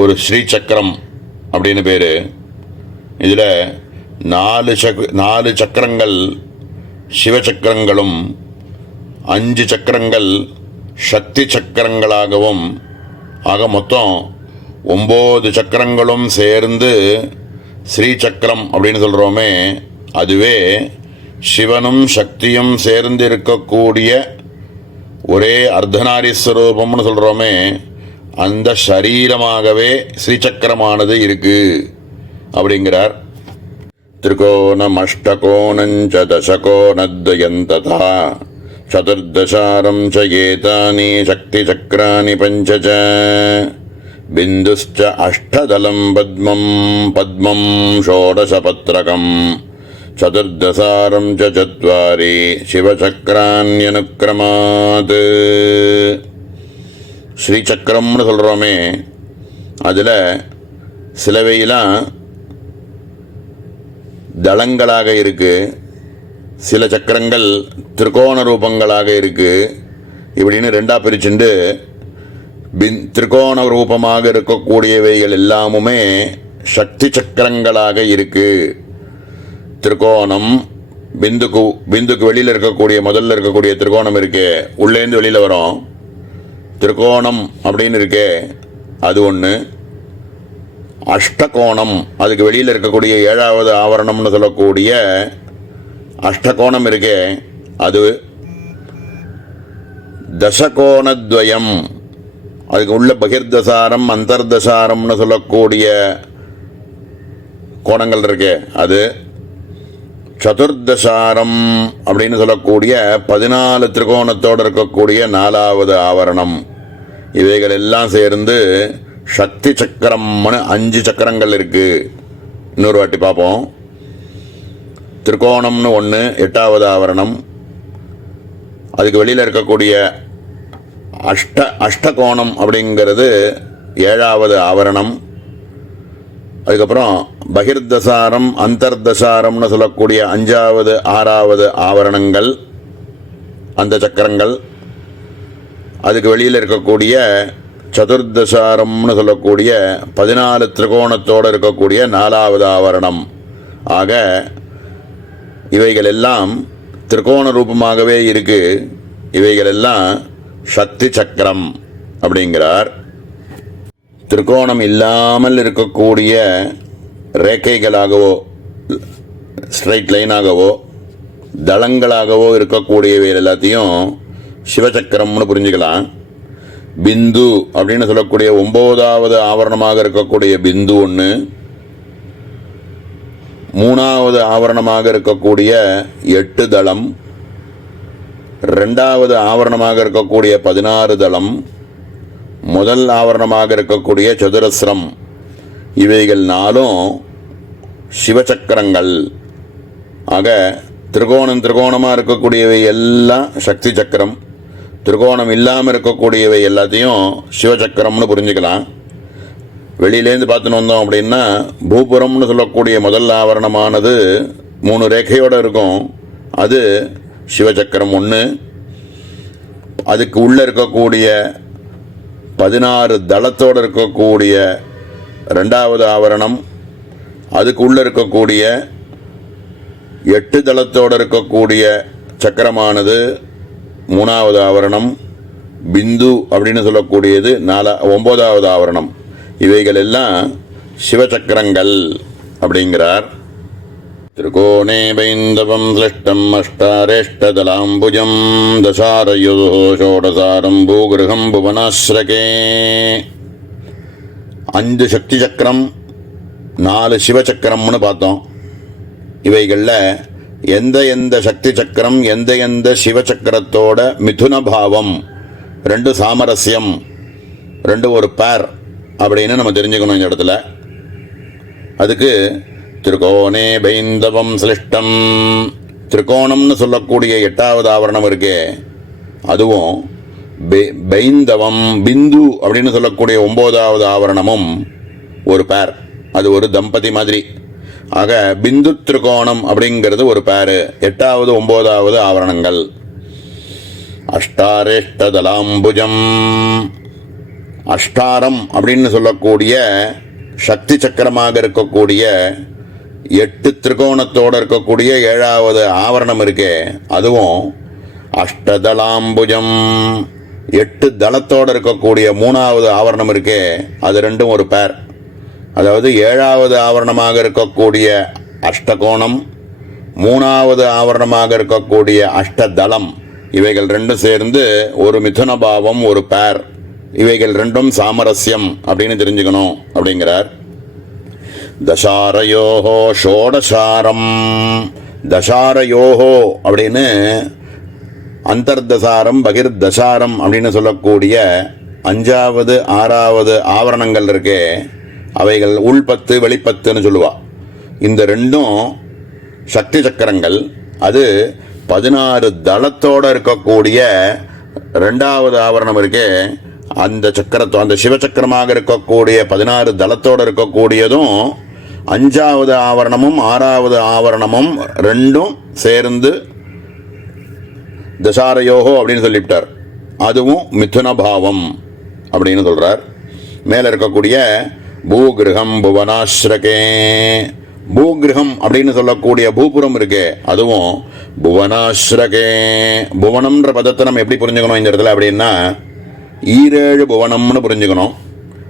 ஒரு ஸ்ரீசக்கரம் அப்படின்னு பேர். இதில் 4 சக்கரங்கள் சிவசக்கரங்களும் 5 சக்கரங்கள் சக்தி சக்கரங்களாகவும் ஆக மொத்தம் 9 சக்கரங்களும் சேர்ந்து ஸ்ரீசக்கரம் அப்படின்னு சொல்கிறோமே, அதுவே சிவனும் சக்தியும் சேர்ந்து இருக்கக்கூடிய ஒரே அர்த்தநாரீஸ்வரூபம்னு சொல்கிறோமே, அந்த சரீரமாகவே ஸ்ரீசக்கரமானது இருக்கு அப்படிங்கிறார். திரிகோணமஷ்டகோணஞ்ச தசகோணத்வயந்ததா சதுர்தசாரம் ச ஏதானி சக்தி சக்கராணி பஞ்ச ச பிந்துஸ்ச அஷ்டதலம் பத்மம் பத்மம் ஷோடசபத்ரகம் சதுர்தசாரம் ச சத்வாரி சிவசக்கரான்யனுக்கிரமாத். ஸ்ரீசக்கரம்னு சொல்கிறோமே, அதில் சிலவையெல்லாம் தளங்களாக இருக்குது, சில சக்கரங்கள் திரிகோண ரூபங்களாக இருக்குது. இப்படின்னு ரெண்டாக பிரிச்சுண்டு திரிகோண ரூபமாக இருக்கக்கூடியவைகள் எல்லாமுமே சக்தி சக்கரங்களாக இருக்குது. திரிகோணம் பிந்துக்கு வெளியில் இருக்கக்கூடிய முதல்ல இருக்கக்கூடிய திரிகோணம் இருக்கே, உள்ளேருந்து வெளியில் வரும் திரிகோணம் அப்படின்னு இருக்கே, அது ஒன்று. அஷ்டகோணம், அதுக்கு வெளியில் இருக்கக்கூடிய 7வது ஆவரணம்னு சொல்லக்கூடிய அஷ்டகோணம் இருக்கே, அது. தசகோணத்வயம், அதுக்கு உள்ள பகிர்தசாரம் அந்தர்தசாரம்னு சொல்லக்கூடிய கோணங்கள் இருக்கே, அது. சதுர்தசாரம் அப்படின்னு சொல்லக்கூடிய 14 திரிகோணத்தோடு இருக்கக்கூடிய 4வது ஆவரணம். இவைகள் எல்லாம் சேர்ந்து சக்தி சக்கரம்னு 5 சக்கரங்கள் இருக்கு. இன்னொரு வாட்டி பார்ப்போம். திரிகோணம்னு ஒன்று 8வது ஆவரணம், அதுக்கு வெளியில் இருக்கக்கூடிய அஷ்டகோணம் அப்படிங்கிறது 7வது ஆவரணம். அதுக்கப்புறம் பகிர்தசாரம் அந்தர்தசாரம்னு சொல்லக்கூடிய 5வது 6வது ஆவரணங்கள், அந்த சக்கரங்கள். அதுக்கு வெளியில் இருக்கக்கூடிய சதுர்தசாரம்னு சொல்லக்கூடிய 14 திரிகோணத்தோடு இருக்கக்கூடிய 4வது ஆவரணம். ஆக இவைகள் எல்லாம் திரிகோண ரூபமாகவே இருக்கு. இவைகள் எல்லாம் சக்தி சக்கரம் அப்படிங்கிறார். திரிகோணம் இல்லாமல் இருக்கக்கூடிய ரேகைகளாகவோ ஸ்ட்ரைட் லைனாகவோ தளங்களாகவோ இருக்கக்கூடியவைகள் எல்லாத்தையும் சிவசக்கரம்னு புரிஞ்சுக்கலாம். பிந்து அப்படின்னு சொல்லக்கூடிய 9வது ஆவரணமாக இருக்கக்கூடிய பிந்து ஒன்று, 3வது ஆவரணமாக இருக்கக்கூடிய 8 தளம், 2வது ஆவரணமாக இருக்கக்கூடிய 16 தளம், முதல் ஆவரணமாக இருக்கக்கூடிய சதுரஸ்ரம். இவைகள் 4ம் சிவசக்கரங்கள். ஆக திரிகோணமாக இருக்கக்கூடியவை எல்லாம் சக்தி சக்கரம், திரிகோணம் இல்லாமல் இருக்கக்கூடியவை எல்லாத்தையும் சிவசக்கரம்னு புரிஞ்சுக்கலாம். வெளியிலேருந்து பார்த்துன்னு வந்தோம் அப்படின்னா பூபுரம்னு சொல்லக்கூடிய முதல் ஆவரணமானது 3 ரேகையோடு இருக்கும், அது சிவசக்கரம் ஒன்று. அதுக்கு உள்ளே இருக்கக்கூடிய 16 தளத்தோடு இருக்கக்கூடிய 2வது ஆவரணம், அதுக்கு உள்ளே இருக்கக்கூடிய 8 தளத்தோடு இருக்கக்கூடிய சக்கரமானது 3வது ஆவரணம். பிந்து அப்படின்னு சொல்லக்கூடியது 9வது ஆவரணம். இவைகள் எல்லாம் சிவசக்கரங்கள் அப்படிங்கிறார். திரிகோணே பைந்தவம் ஸ்லிஷ்டம் அஷ்டாரேஷ்டதலாம்புஜம் தசாரயோ ஷோடசாரம் பூகிருகம் புவனாஸ்ரகே. 5 சக்தி சக்கரம், 4 சிவசக்கரம்னு பார்த்தோம். இவைகளில் எந்த சக்தி சக்கரம் எந்த சிவசக்கரத்தோட மிதுன பாவம் ரெண்டு சாமரஸ்யம், ரெண்டு ஒரு பேர் அப்படின்னு நம்ம தெரிஞ்சுக்கணும் இந்த இடத்துல. அதுக்கு திரிகோணே பைந்தவம் சிலிஷ்டம், திரிகோணம்னு சொல்லக்கூடிய 8வது ஆவரணம் இருக்கே அதுவும், பைந்தவம் பிந்து அப்படின்னு சொல்லக்கூடிய 9வது ஆவரணமும் ஒரு பேர், அது ஒரு தம்பதி மாதிரி. ஆக பிந்து திரிகோணம் அப்படிங்கிறது ஒரு பேரு, 8வது 9வது ஆவரணங்கள். அஷ்டாரேஷ்டதலாம்புஜம், அஷ்டாரம் அப்படின்னு சொல்லக்கூடிய சக்தி சக்கரமாக இருக்கக்கூடிய 8 திரிகோணத்தோடு இருக்கக்கூடிய 7வது ஆவரணம் இருக்கே அதுவும் அஷ்டதலாம்புஜம், 8 தளத்தோடு இருக்கக்கூடிய 3வது ஆவரணம் இருக்கே அது ரெண்டும் ஒரு பேர். அதாவது 7வது ஆவரணமாக இருக்கக்கூடிய அஷ்டகோணம், 3வது ஆவரணமாக இருக்கக்கூடிய அஷ்டதளம், இவைகள் ரெண்டும் சேர்ந்து ஒரு மிதுன பாவம், ஒரு பேர். இவைகள் ரெண்டும் சாமரஸ்யம் அப்படின்னு தெரிஞ்சுக்கணும் அப்படிங்கிறார். தசாரயோஹோ ஷோடசாரம், தசாரயோஹோ அப்படின்னு அந்தர்தசாரம் பகிர்தசாரம் அப்படின்னு சொல்லக்கூடிய 5வது 6வது ஆவரணங்கள் இருக்கே அவைகள் உள்பத்து வெளிப்பத்துன்னு சொல்லுவா. இந்த ரெண்டும் சக்தி சக்கரங்கள். அது 16 தளத்தோடு இருக்கக்கூடிய 2வது ஆவரணம் இருக்கே அந்த சக்கரத்தோ, அந்த சிவசக்கரமாக இருக்கக்கூடிய 16 தளத்தோடு இருக்கக்கூடியதும் 5வது ஆவரணமும் 6வது ஆவரணமும் ரெண்டும் சேர்ந்து தசாரயோகோ அப்படின்னு சொல்லிவிட்டார். அதுவும் மிதுன பாவம் அப்படின்னு சொல்றார். மேல இருக்கக்கூடிய பூகிருகம் புவனாஸ்ரகே, பூகிருகம் அப்படின்னு சொல்லக்கூடிய பூபுரம் இருக்கே அதுவும் புவனாஸ்ரகே. புவனம்ன்ற பதத்தை நம்ம எப்படி புரிஞ்சுக்கணும் இந்த இடத்துல அப்படின்னா, 7 புவனம்னு புரிஞ்சுக்கணும்.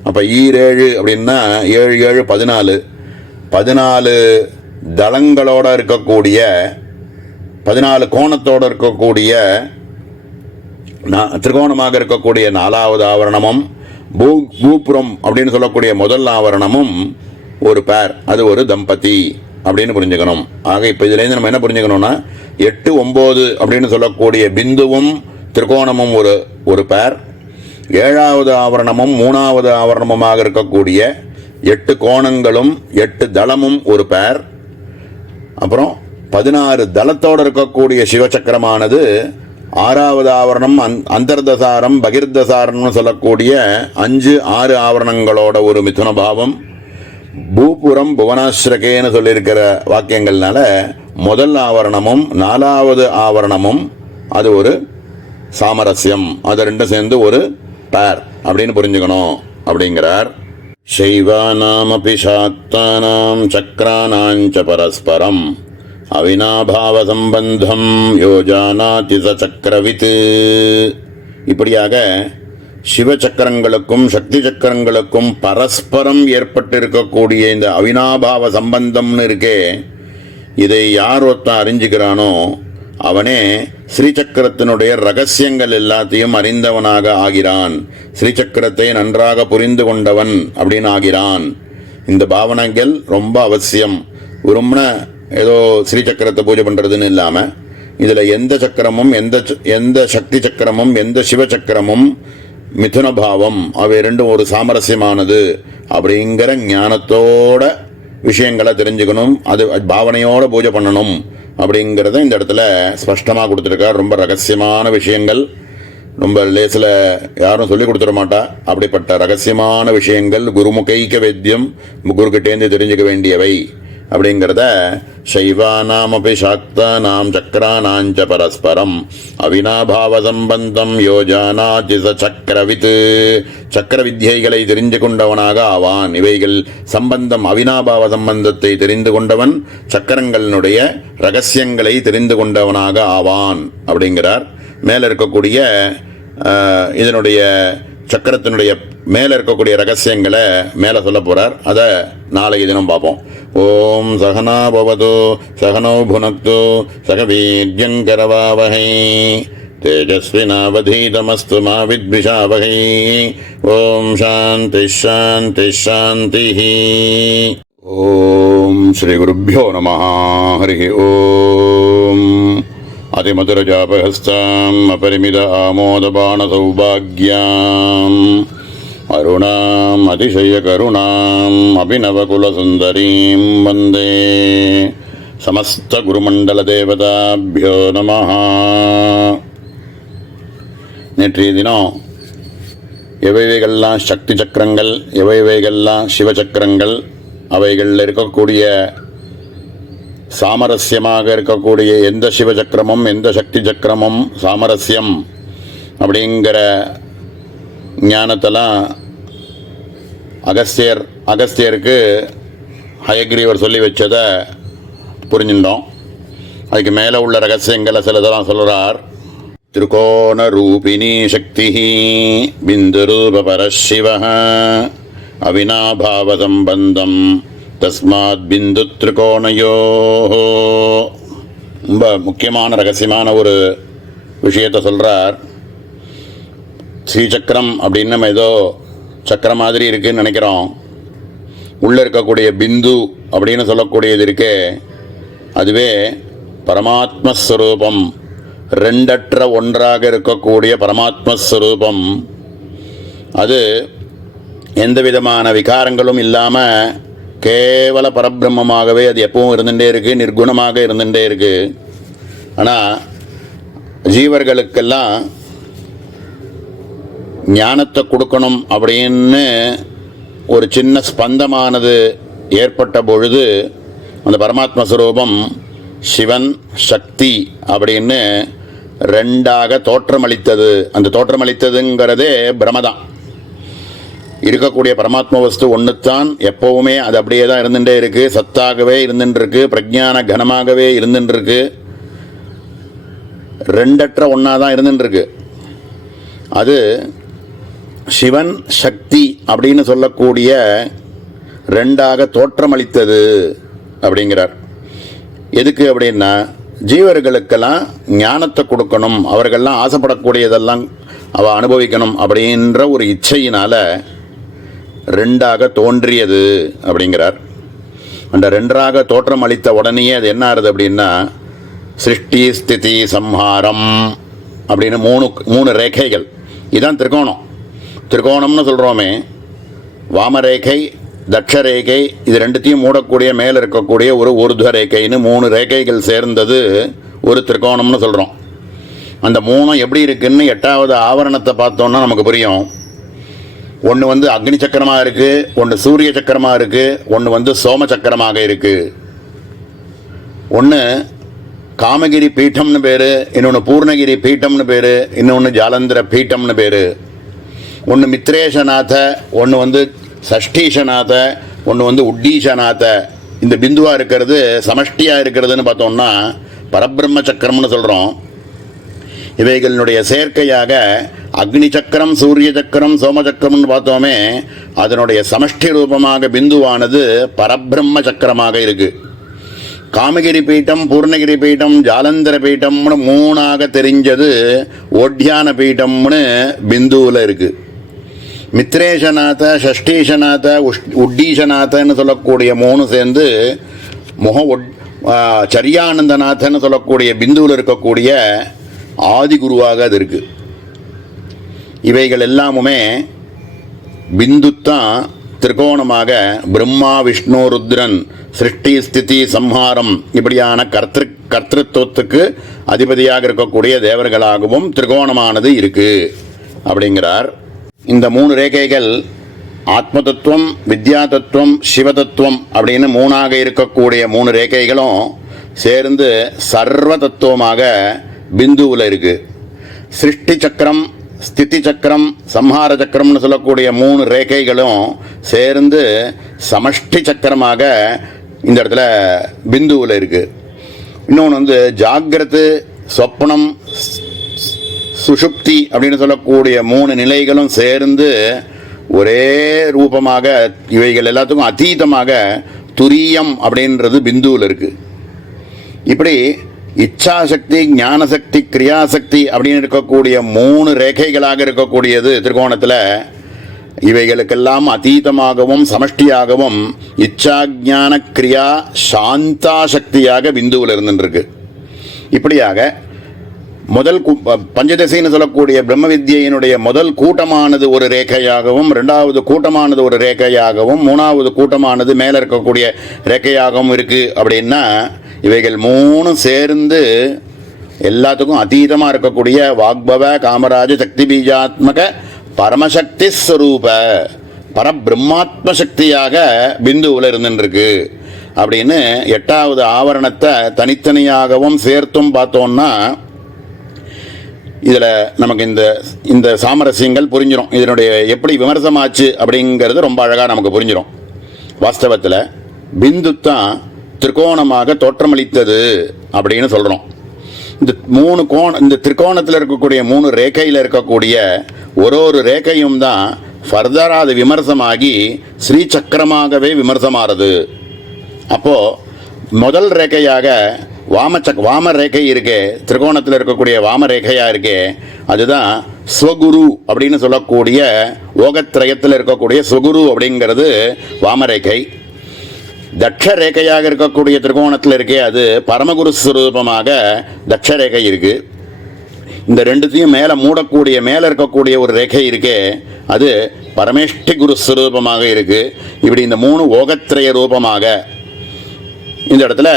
அப்ப 7 அப்படின்னா 7 7 14, 14 தளங்களோட இருக்கக்கூடிய 14 கோணத்தோடு இருக்கக்கூடிய திரிகோணமாக இருக்கக்கூடிய 4வது ஆவரணமும் பூபுரம் அப்படின்னு சொல்லக்கூடிய முதல் ஆவரணமும் ஒரு பேர், அது ஒரு தம்பதி அப்படின்னு புரிஞ்சுக்கணும். ஆக இப்போ இதுலேருந்து நம்ம என்ன புரிஞ்சுக்கணும்னா 8 9 அப்படின்னு சொல்லக்கூடிய பிந்துவும் திரிகோணமும் ஒரு பேர், 7வது ஆவரணமும் 3வது ஆவரணமுமாக இருக்கக்கூடிய 8 கோணங்களும் 8 தளமும் ஒரு பேர். அப்புறம் 16 தளத்தோடு இருக்கக்கூடிய சிவசக்கரமானது 6வது ஆவரணம் அந்தர்தசாரம் பகிர்தசாரம்னு சொல்லக்கூடிய 5 6 ஆவரணங்களோட ஒரு மிதுன பாவம். பூபுரம் புவனாஸ்ரகேன்னு சொல்லியிருக்கிற வாக்கியங்கள்னால முதல் ஆவரணமும் 4வது ஆவரணமும் அது ஒரு சாமரஸ்யம், அது ரெண்டும் சேர்ந்து ஒரு பேர் அப்படின்னு புரிஞ்சுக்கணும் அப்படிங்கிறார். சைவானாமபி சாக்தானாம் சக்ரானாஞ்ச பரஸ்பரம் அவினாபாவ சம்பந்தம் யோஜானாதி சக்கரவித். இப்படியாக சிவசக்கரங்களுக்கும் சக்தி சக்கரங்களுக்கும் பரஸ்பரம் ஏற்பட்டிருக்கக்கூடிய இந்த அவினாபாவ சம்பந்தம்னு இருக்கே, இதை யார் ஒருத்தன் அறிஞ்சுக்கிறானோ அவனே ஸ்ரீசக்கரத்தினுடைய ரகசியங்கள் எல்லாத்தையும் அறிந்தவனாக ஆகிறான், ஸ்ரீசக்கரத்தை நன்றாக புரிந்து கொண்டவன் அப்படின்னு ஆகிறான். இந்த பாவனைகள் ரொம்ப அவசியம். வெறும்ன ஏதோ ஸ்ரீசக்கரத்தை பூஜை பண்ணுறதுன்னு இல்லாமல் இதில் எந்த சக்கரமும் எந்த சக்தி சக்கரமும் எந்த சிவசக்கரமும் மிதுன பாவம் அவை ரெண்டும் ஒரு சாமரஸ்யமானது அப்படிங்கிற ஞானத்தோட விஷயங்களை தெரிஞ்சுக்கணும், அது பாவனையோட பூஜை பண்ணணும் அப்படிங்கிறத இந்த இடத்துல ஸ்பஷ்டமாக கொடுத்துருக்கார். ரொம்ப ரகசியமான விஷயங்கள், ரொம்ப லேசில் யாரும் சொல்லி கொடுத்துட மாட்டா. அப்படிப்பட்ட ரகசியமான விஷயங்கள் குருமுகைக்க வேத்தியம், குருக்கிட்டேந்து தெரிஞ்சுக்க வேண்டியவை அப்படிங்கிறத சைவானாமபி சாக்தானாம் சக்கரானாஞ்ச பரஸ்பரம் அவினாபாவ சம்பந்தம் யோஜானாதி சக்கரவித். சக்கர வித்யைகளை தெரிந்து கொண்டவனாக ஆவான். இவைகள் சம்பந்தம் அவினாபாவ சம்பந்தத்தை தெரிந்து கொண்டவன் சக்கரங்களினுடைய ரகசியங்களை தெரிந்து கொண்டவனாக ஆவான் அப்படிங்கிறார். மேல இருக்கக்கூடிய இதனுடைய சக்கரத்தினுடைய மேல இருக்கக்கூடிய ரகசியங்களை மேல சொல்ல போறார். அதை நாளைக்கு தினம் பார்ப்போம். ஓம் சகனா பவது சகனோ புனக்து சக வீர்யங்கரவாவஹை தேஜஸ்வினாவதீதமஸ்து மா வித்விஷாவஹை. ஓம் சாந்தி சாந்தி சாந்தி. ஓம் ஸ்ரீ குருभ्यो நமः. ஹரி ஓம். அதிமதுரஜாபஹஸ்தாம் அபரிமித ஆமோதபாணசௌபாக்யாம் அருணாம் அதிசய கருணாம் அபிநவகுலசுந்தரீம் வந்தே. சமஸ்த குருமண்டல தேவதாபியோ நமஹ. நேற்றைய தினம் எவைகள்லாம் சக்தி சக்கரங்கள், எவைகள்லாம் சிவசக்கரங்கள், அவைகளில் இருக்கக்கூடிய சாமரஸ்யமாக இருக்கக்கூடிய எந்த சிவசக்கரமும் எந்த சக்தி சக்கரமும் சாமரஸ்யம் அப்படிங்கிற ஞானத்தெல்லாம் அகஸ்தியருக்கு ஹயக்ரீவர் சொல்லி வச்சதை புரிஞ்சுட்டோம். அதுக்கு மேலே உள்ள ரகசியங்களை சிலதெல்லாம் சொல்கிறார். திரிகோண ரூபிணி சக்தி பிந்து ரூப பரசிவ அவினாபாவ சம்பந்தம் தஸ்மாத் பிந்து திரிகோணயோ. ரொம்ப முக்கியமான ரகசியமான ஒரு விஷயத்தை சொல்கிறார். ஸ்ரீசக்கரம் அப்படின்னு நம்ம ஏதோ சக்கரம் மாதிரி இருக்குதுன்னு நினைக்கிறோம். உள்ளே இருக்கக்கூடிய பிந்து அப்படின்னு சொல்லக்கூடியது இருக்கே, அதுவே பரமாத்மஸ்வரூபம், ரெண்டற்ற ஒன்றாக இருக்கக்கூடிய பரமாத்மஸ்வரூபம். அது எந்த விதமான விகாரங்களும் இல்லாமல் கேவல பரபிரம்மமாகவே அது எப்பவும் இருந்துகிட்டே இருக்குது, நிர்குணமாக இருந்துகிட்டே இருக்குது. ஆனால் ஜீவர்களுக்கெல்லாம் ஞானத்தை கொடுக்கணும் அப்படின்னு ஒரு சின்ன ஸ்பந்தமானது ஏற்பட்ட பொழுது அந்த பரமாத்ம ஸ்வரூபம் சிவன் சக்தி அப்படின்னு ரெண்டாக தோற்றமளித்தது. அந்த தோற்றமளித்ததுங்கிறதே பிரமதான். இருக்கக்கூடிய பரமாத்ம வஸ்து ஒன்றுத்தான், எப்போவுமே அது அப்படியே தான் இருந்துகிட்டே இருக்குது, சத்தாகவே இருந்துட்டுருக்கு, பிரஜான கனமாகவே இருந்துட்டுருக்கு, ரெண்டற்ற ஒன்றா தான் இருந்துட்டுருக்கு. அது சிவன் சக்தி அப்படின்னு சொல்லக்கூடிய ரெண்டாக தோற்றமளித்தது அப்படிங்கிறார். எதுக்கு அப்படின்னா, ஜீவர்களுக்கெல்லாம் ஞானத்தை கொடுக்கணும், அவர்கள்லாம் ஆசைப்படக்கூடியதெல்லாம் அவள் அனுபவிக்கணும் அப்படின்ற ஒரு இச்சையினால் ரெண்டாக தோன்றியது அப்படிங்கிறார். அந்த ரெண்டாக தோற்றம் அளித்த உடனேயே அது என்ன ஆகுது அப்படின்னா, சிருஷ்டி ஸ்திதி சம்ஹாரம் அப்படின்னு மூணு ரேகைகள். இதுதான் திரிகோணம்னு சொல்கிறோமே. வாமரேகை, தட்சரேகை, இது ரெண்டுத்தையும் மூடக்கூடிய மேலே இருக்கக்கூடிய ஒரு ஊர்த்வ ரேகைன்னு 3 ரேகைகள் சேர்ந்தது ஒரு திரிகோணம்னு சொல்கிறோம். அந்த 3 எப்படி இருக்குன்னு 8வது ஆவரணத்தை பார்த்தோன்னா நமக்கு புரியும். ஒன்று அக்னி சக்கரமாக இருக்குது, ஒன்று சூரிய சக்கரமாக இருக்குது, ஒன்று சோம சக்கரமாக இருக்குது. ஒன்று காமகிரி பீட்டம்னு பேர், இன்னொன்று பூர்ணகிரி பீட்டம்னு பேர், இன்னொன்று ஜாலந்திர பீட்டம்னு பேர். ஒன்று மித்ரேஷநாத, ஒன்று சஷ்டீஷநாத, ஒன்று உட்டீஷநாத. இந்த பிந்துவாக இருக்கிறது சமஷ்டியாக இருக்கிறதுன்னு பார்த்தோம்னா பரபிரம்ம சக்கரம்னு சொல்கிறோம். இவைகளினுடைய சேர்க்கையாக அக்னி சக்கரம், சூரிய சக்கரம், சோம சக்கரம்னு பார்த்தோமே, அதனுடைய சமஷ்டி ரூபமாக பிந்துவானது பரபிரம்ம சக்கரமாக இருக்குது. காமகிரி பீட்டம், பூர்ணகிரி பீட்டம், ஜாலந்தர பீட்டம்னு 3ஆக தெரிஞ்சது ஓட்யான பீட்டம்னு பிந்துவில் இருக்குது. மித்ரேஷநாத, ஷஷ்டீஷநாத, உட்டீஷநாதன்னு சொல்லக்கூடிய 3 சேர்ந்து சரியானந்தநாதன்னு சொல்லக்கூடிய பிந்துவில் இருக்கக்கூடிய ஆதி குருவாக அது இருக்குது. இவைகள் எல்லாமுமே பிந்துத்தான் திரிகோணமாக பிரம்மா, விஷ்ணு, ருத்ரன், சிருஷ்டி ஸ்திதி சம்ஹாரம் இப்படியான கர்த்திருவத்துக்கு அதிபதியாக இருக்கக்கூடிய தேவர்களாகவும் திரிகோணமானது இருக்குது அப்படிங்கிறார். இந்த 3 ரேகைகள் ஆத்ம தத்துவம், வித்யா தத்துவம், சிவ தத்துவம் அப்படின்னு 3ஆக இருக்கக்கூடிய 3 ரேகைகளும் சேர்ந்து சர்வ தத்துவமாக பிந்துவில் இருக்குது. சிருஷ்டி சக்கரம், ஸ்திதி சக்கரம், சம்ஹார சக்கரம்னு சொல்லக்கூடிய 3 ரேகைகளும் சேர்ந்து சமஷ்டி சக்கரமாக இந்த இடத்துல பிந்துவில் இருக்குது. இன்னொன்று ஜாகிரத்து, சொப்னம், சுஷுப்தி அப்படின்னு சொல்லக்கூடிய 3 நிலைகளும் சேர்ந்து ஒரே ரூபமாக இவைகள் எல்லாத்துக்கும் அதீதமாக துரியம் அப்படின்றது பிந்துவில் இருக்குது. இப்படி இச்சாசக்தி, ஞானசக்தி, கிரியாசக்தி அப்படின்னு இருக்கக்கூடிய 3 ரேகைகளாக இருக்கக்கூடியது திரிகோணத்தில். இவைகளுக்கெல்லாம் அதீதமாகவும் சமஷ்டியாகவும் இச்சா ஞான கிரியா சாந்தா சக்தியாக பிந்துவில் இருந்துருக்கு. இப்படியாக முதல் பஞ்சதசின்னு சொல்லக்கூடிய பிரம்ம வித்யினுடைய முதல் கூட்டமானது ஒரு ரேகையாகவும், இரண்டாவது கூட்டமானது ஒரு ரேகையாகவும், மூணாவது கூட்டமானது மேலே இருக்கக்கூடிய ரேகையாகவும் இருக்கு. அப்படின்னா இவைகள் மூணும் சேர்ந்து எல்லாத்துக்கும் அதீதமாக இருக்கக்கூடிய வாக்பவ காமராஜ சக்தி பீஜாத்மக பரமசக்தி ஸ்வரூப பரபிரம்மாத்ம சக்தியாக பிந்துவில் இருந்துருக்கு அப்படின்னு எட்டாவது ஆவரணத்தை தனித்தனியாகவும் சேர்த்தும் பார்த்தோம்னா இதில் நமக்கு இந்த சாமரஸ்யங்கள் புரிஞ்சிடும். இதனுடைய எப்படி விமர்சமாச்சு அப்படிங்கிறது ரொம்ப அழகாக நமக்கு புரிஞ்சிடும். வாஸ்தவத்தில் பிந்து தான் திரிகோணமாக தோற்றமளித்தது அப்படின்னு சொல்கிறோம். இந்த திரிகோணத்தில் இருக்கக்கூடிய 3 ரேகையில் இருக்கக்கூடிய ஒரு ரேகையும் தான் ஃபர்தராக அது விமர்சமாகி ஸ்ரீசக்கரமாகவே விமர்சமாகிறது. அப்போது முதல் ரேகையாக வாம ரேகை இருக்கே, திரிகோணத்தில் இருக்கக்கூடிய வாம ரேகையாக இருக்கே, அதுதான் ஸ்வகுரு அப்படின்னு சொல்லக்கூடிய ஓகத்ரயத்தில் இருக்கக்கூடிய ஸ்வகுரு அப்படிங்கிறது வாமரேகை. தட்ச ரேகையாக இருக்கக்கூடிய திரிகோணத்தில் இருக்கே, அது பரமகுரு ஸ்வரூபமாக தட்ச ரேகை இருக்கு. இந்த ரெண்டுத்தையும் மேலே மூடக்கூடிய மேலே இருக்கக்கூடிய ஒரு ரேகை இருக்கே, அது பரமேஷ்டி குரு ஸ்வரூபமாக இருக்கு. இப்படி இந்த 3 ஓகத்ரய ரூபமாக இந்த இடத்துல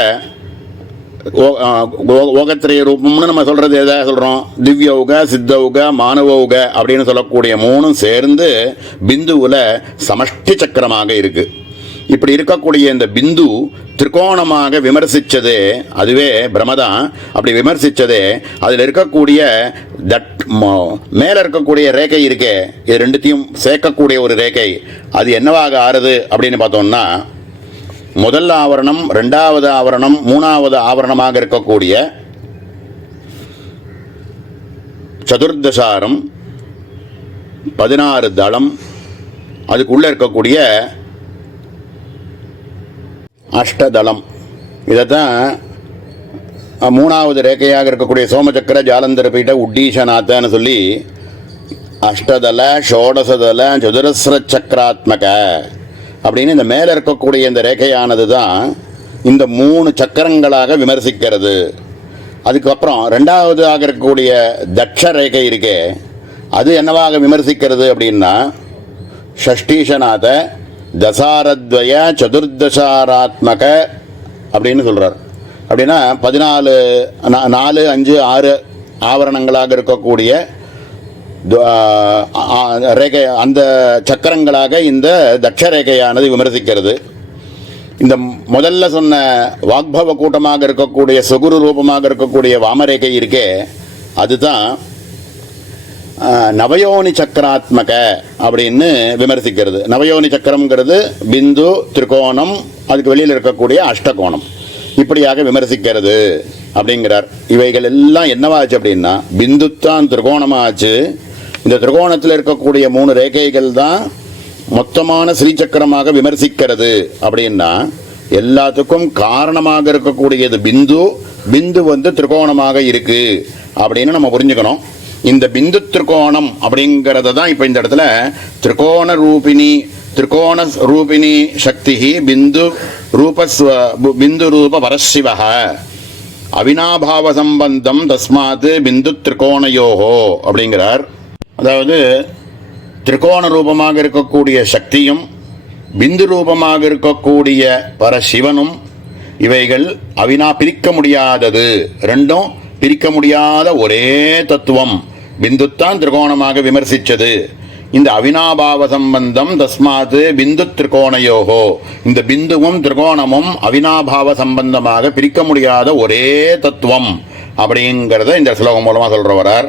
ஓகத்திரைய ரூபம்னு நம்ம சொல்கிறது எதாக சொல்கிறோம்? திவ்யௌக, சித்தௌக, மானவௌக அப்படின்னு சொல்லக்கூடிய 3ம் சேர்ந்து பிந்துவில் சமஷ்டி சக்கரமாக இருக்குது. இப்படி இருக்கக்கூடிய இந்த பிந்து திரிகோணமாக விமர்சித்ததே அதுவே பிரமதான். அப்படி விமர்சித்ததே அதில் இருக்கக்கூடிய மேலே இருக்கக்கூடிய ரேகை இருக்கே, இது ரெண்டுத்தையும் சேர்க்கக்கூடிய ஒரு ரேகை, அது என்னவாக ஆறுது அப்படின்னு பார்த்தோம்னா முதல் ஆவரணம், ரெண்டாவது ஆவரணம், மூணாவது ஆவரணமாக இருக்கக்கூடிய சதுர்தசாரம், 16 தளம், அதுக்குள்ளே இருக்கக்கூடிய அஷ்டதளம், இதைத்தான் மூணாவது ரேகையாக இருக்கக்கூடிய சோமசக்கர ஜாலந்தர பீட உட்டீஷநாத்தன்னு சொல்லி அஷ்டதள ஷோடசதள சதுரஸ்ர சக்கராத்மக அப்படின்னு இந்த மேலே இருக்கக்கூடிய இந்த ரேகையானது தான் இந்த 3 சக்கரங்களாக விமர்சிக்கிறது. அதுக்கப்புறம் ரெண்டாவதாக இருக்கக்கூடிய தட்ச ரேகை இருக்கே, அது என்னவாக விமர்சிக்கிறது அப்படின்னா ஷஷ்டீஷநாத தசாரத்வய சதுர்தசாராத்மக அப்படின்னு சொல்கிறார். அப்படின்னா 14, 4, 5, 6 ஆவரணங்களாக இருக்கக்கூடிய ரேகை, அந்த சக்கரங்களாக இந்த தட்ச ரேகையானது விமர்சிக்கிறது. இந்த முதல்ல சொன்ன வாக்பவ கூட்டமாக இருக்கக்கூடிய சுகுரு ரூபமாக இருக்கக்கூடிய வாமரேகை இருக்கே, அதுதான் நவயோனி சக்கராத்மக அப்படின்னு விமர்சிக்கிறது. நவயோனி சக்கரம்ங்கிறது பிந்து, திரிகோணம், அதுக்கு வெளியில் இருக்கக்கூடிய அஷ்டகோணம், இப்படியாக விமர்சிக்கிறது அப்படிங்கிறார். இவைகள் எல்லாம் என்னவாச்சு அப்படின்னா பிந்துத்தான் திரிகோணமாச்சு. இந்த திரிகோணத்தில் இருக்கக்கூடிய 3 ரேகைகள் தான் மொத்தமான ஸ்ரீசக்கரமாக விமர்சிக்கிறது. அப்படின்னா எல்லாத்துக்கும் காரணமாக இருக்கக்கூடியது பிந்து. பிந்து திரிகோணமாக இருக்கு அப்படின்னு நம்ம புரிஞ்சுக்கணும். இந்த பிந்து திரிகோணம் அப்படிங்கிறத தான் இப்போ இந்த இடத்துல திரிகோண ரூபிணி சக்தி பிந்து ரூப பரசிவ அவினாபாவ சம்பந்தம் தஸ்மாத் பிந்து திரிகோணயோகோ அப்படிங்கிறார். அதாவது திரிகோண ரூபமாக இருக்கக்கூடிய சக்தியும் பிந்து ரூபமாக இருக்கக்கூடிய பரசிவனும் இவைகள் பிரிக்க முடியாதது. ரெண்டும் பிரிக்க முடியாத ஒரே தத்துவம். பிந்துத்தான் திரிகோணமாக விமர்சித்தது. இந்த அவினாபாவ சம்பந்தம் தஸ்மாத் பிந்து திரிகோணயோகோ, இந்த பிந்துவும் திரிகோணமும் அவினாபாவ சம்பந்தமாக பிரிக்க முடியாத ஒரே தத்துவம் அப்படிங்கிறத இந்த ஸ்லோகம் மூலமாக சொல்றவரார்.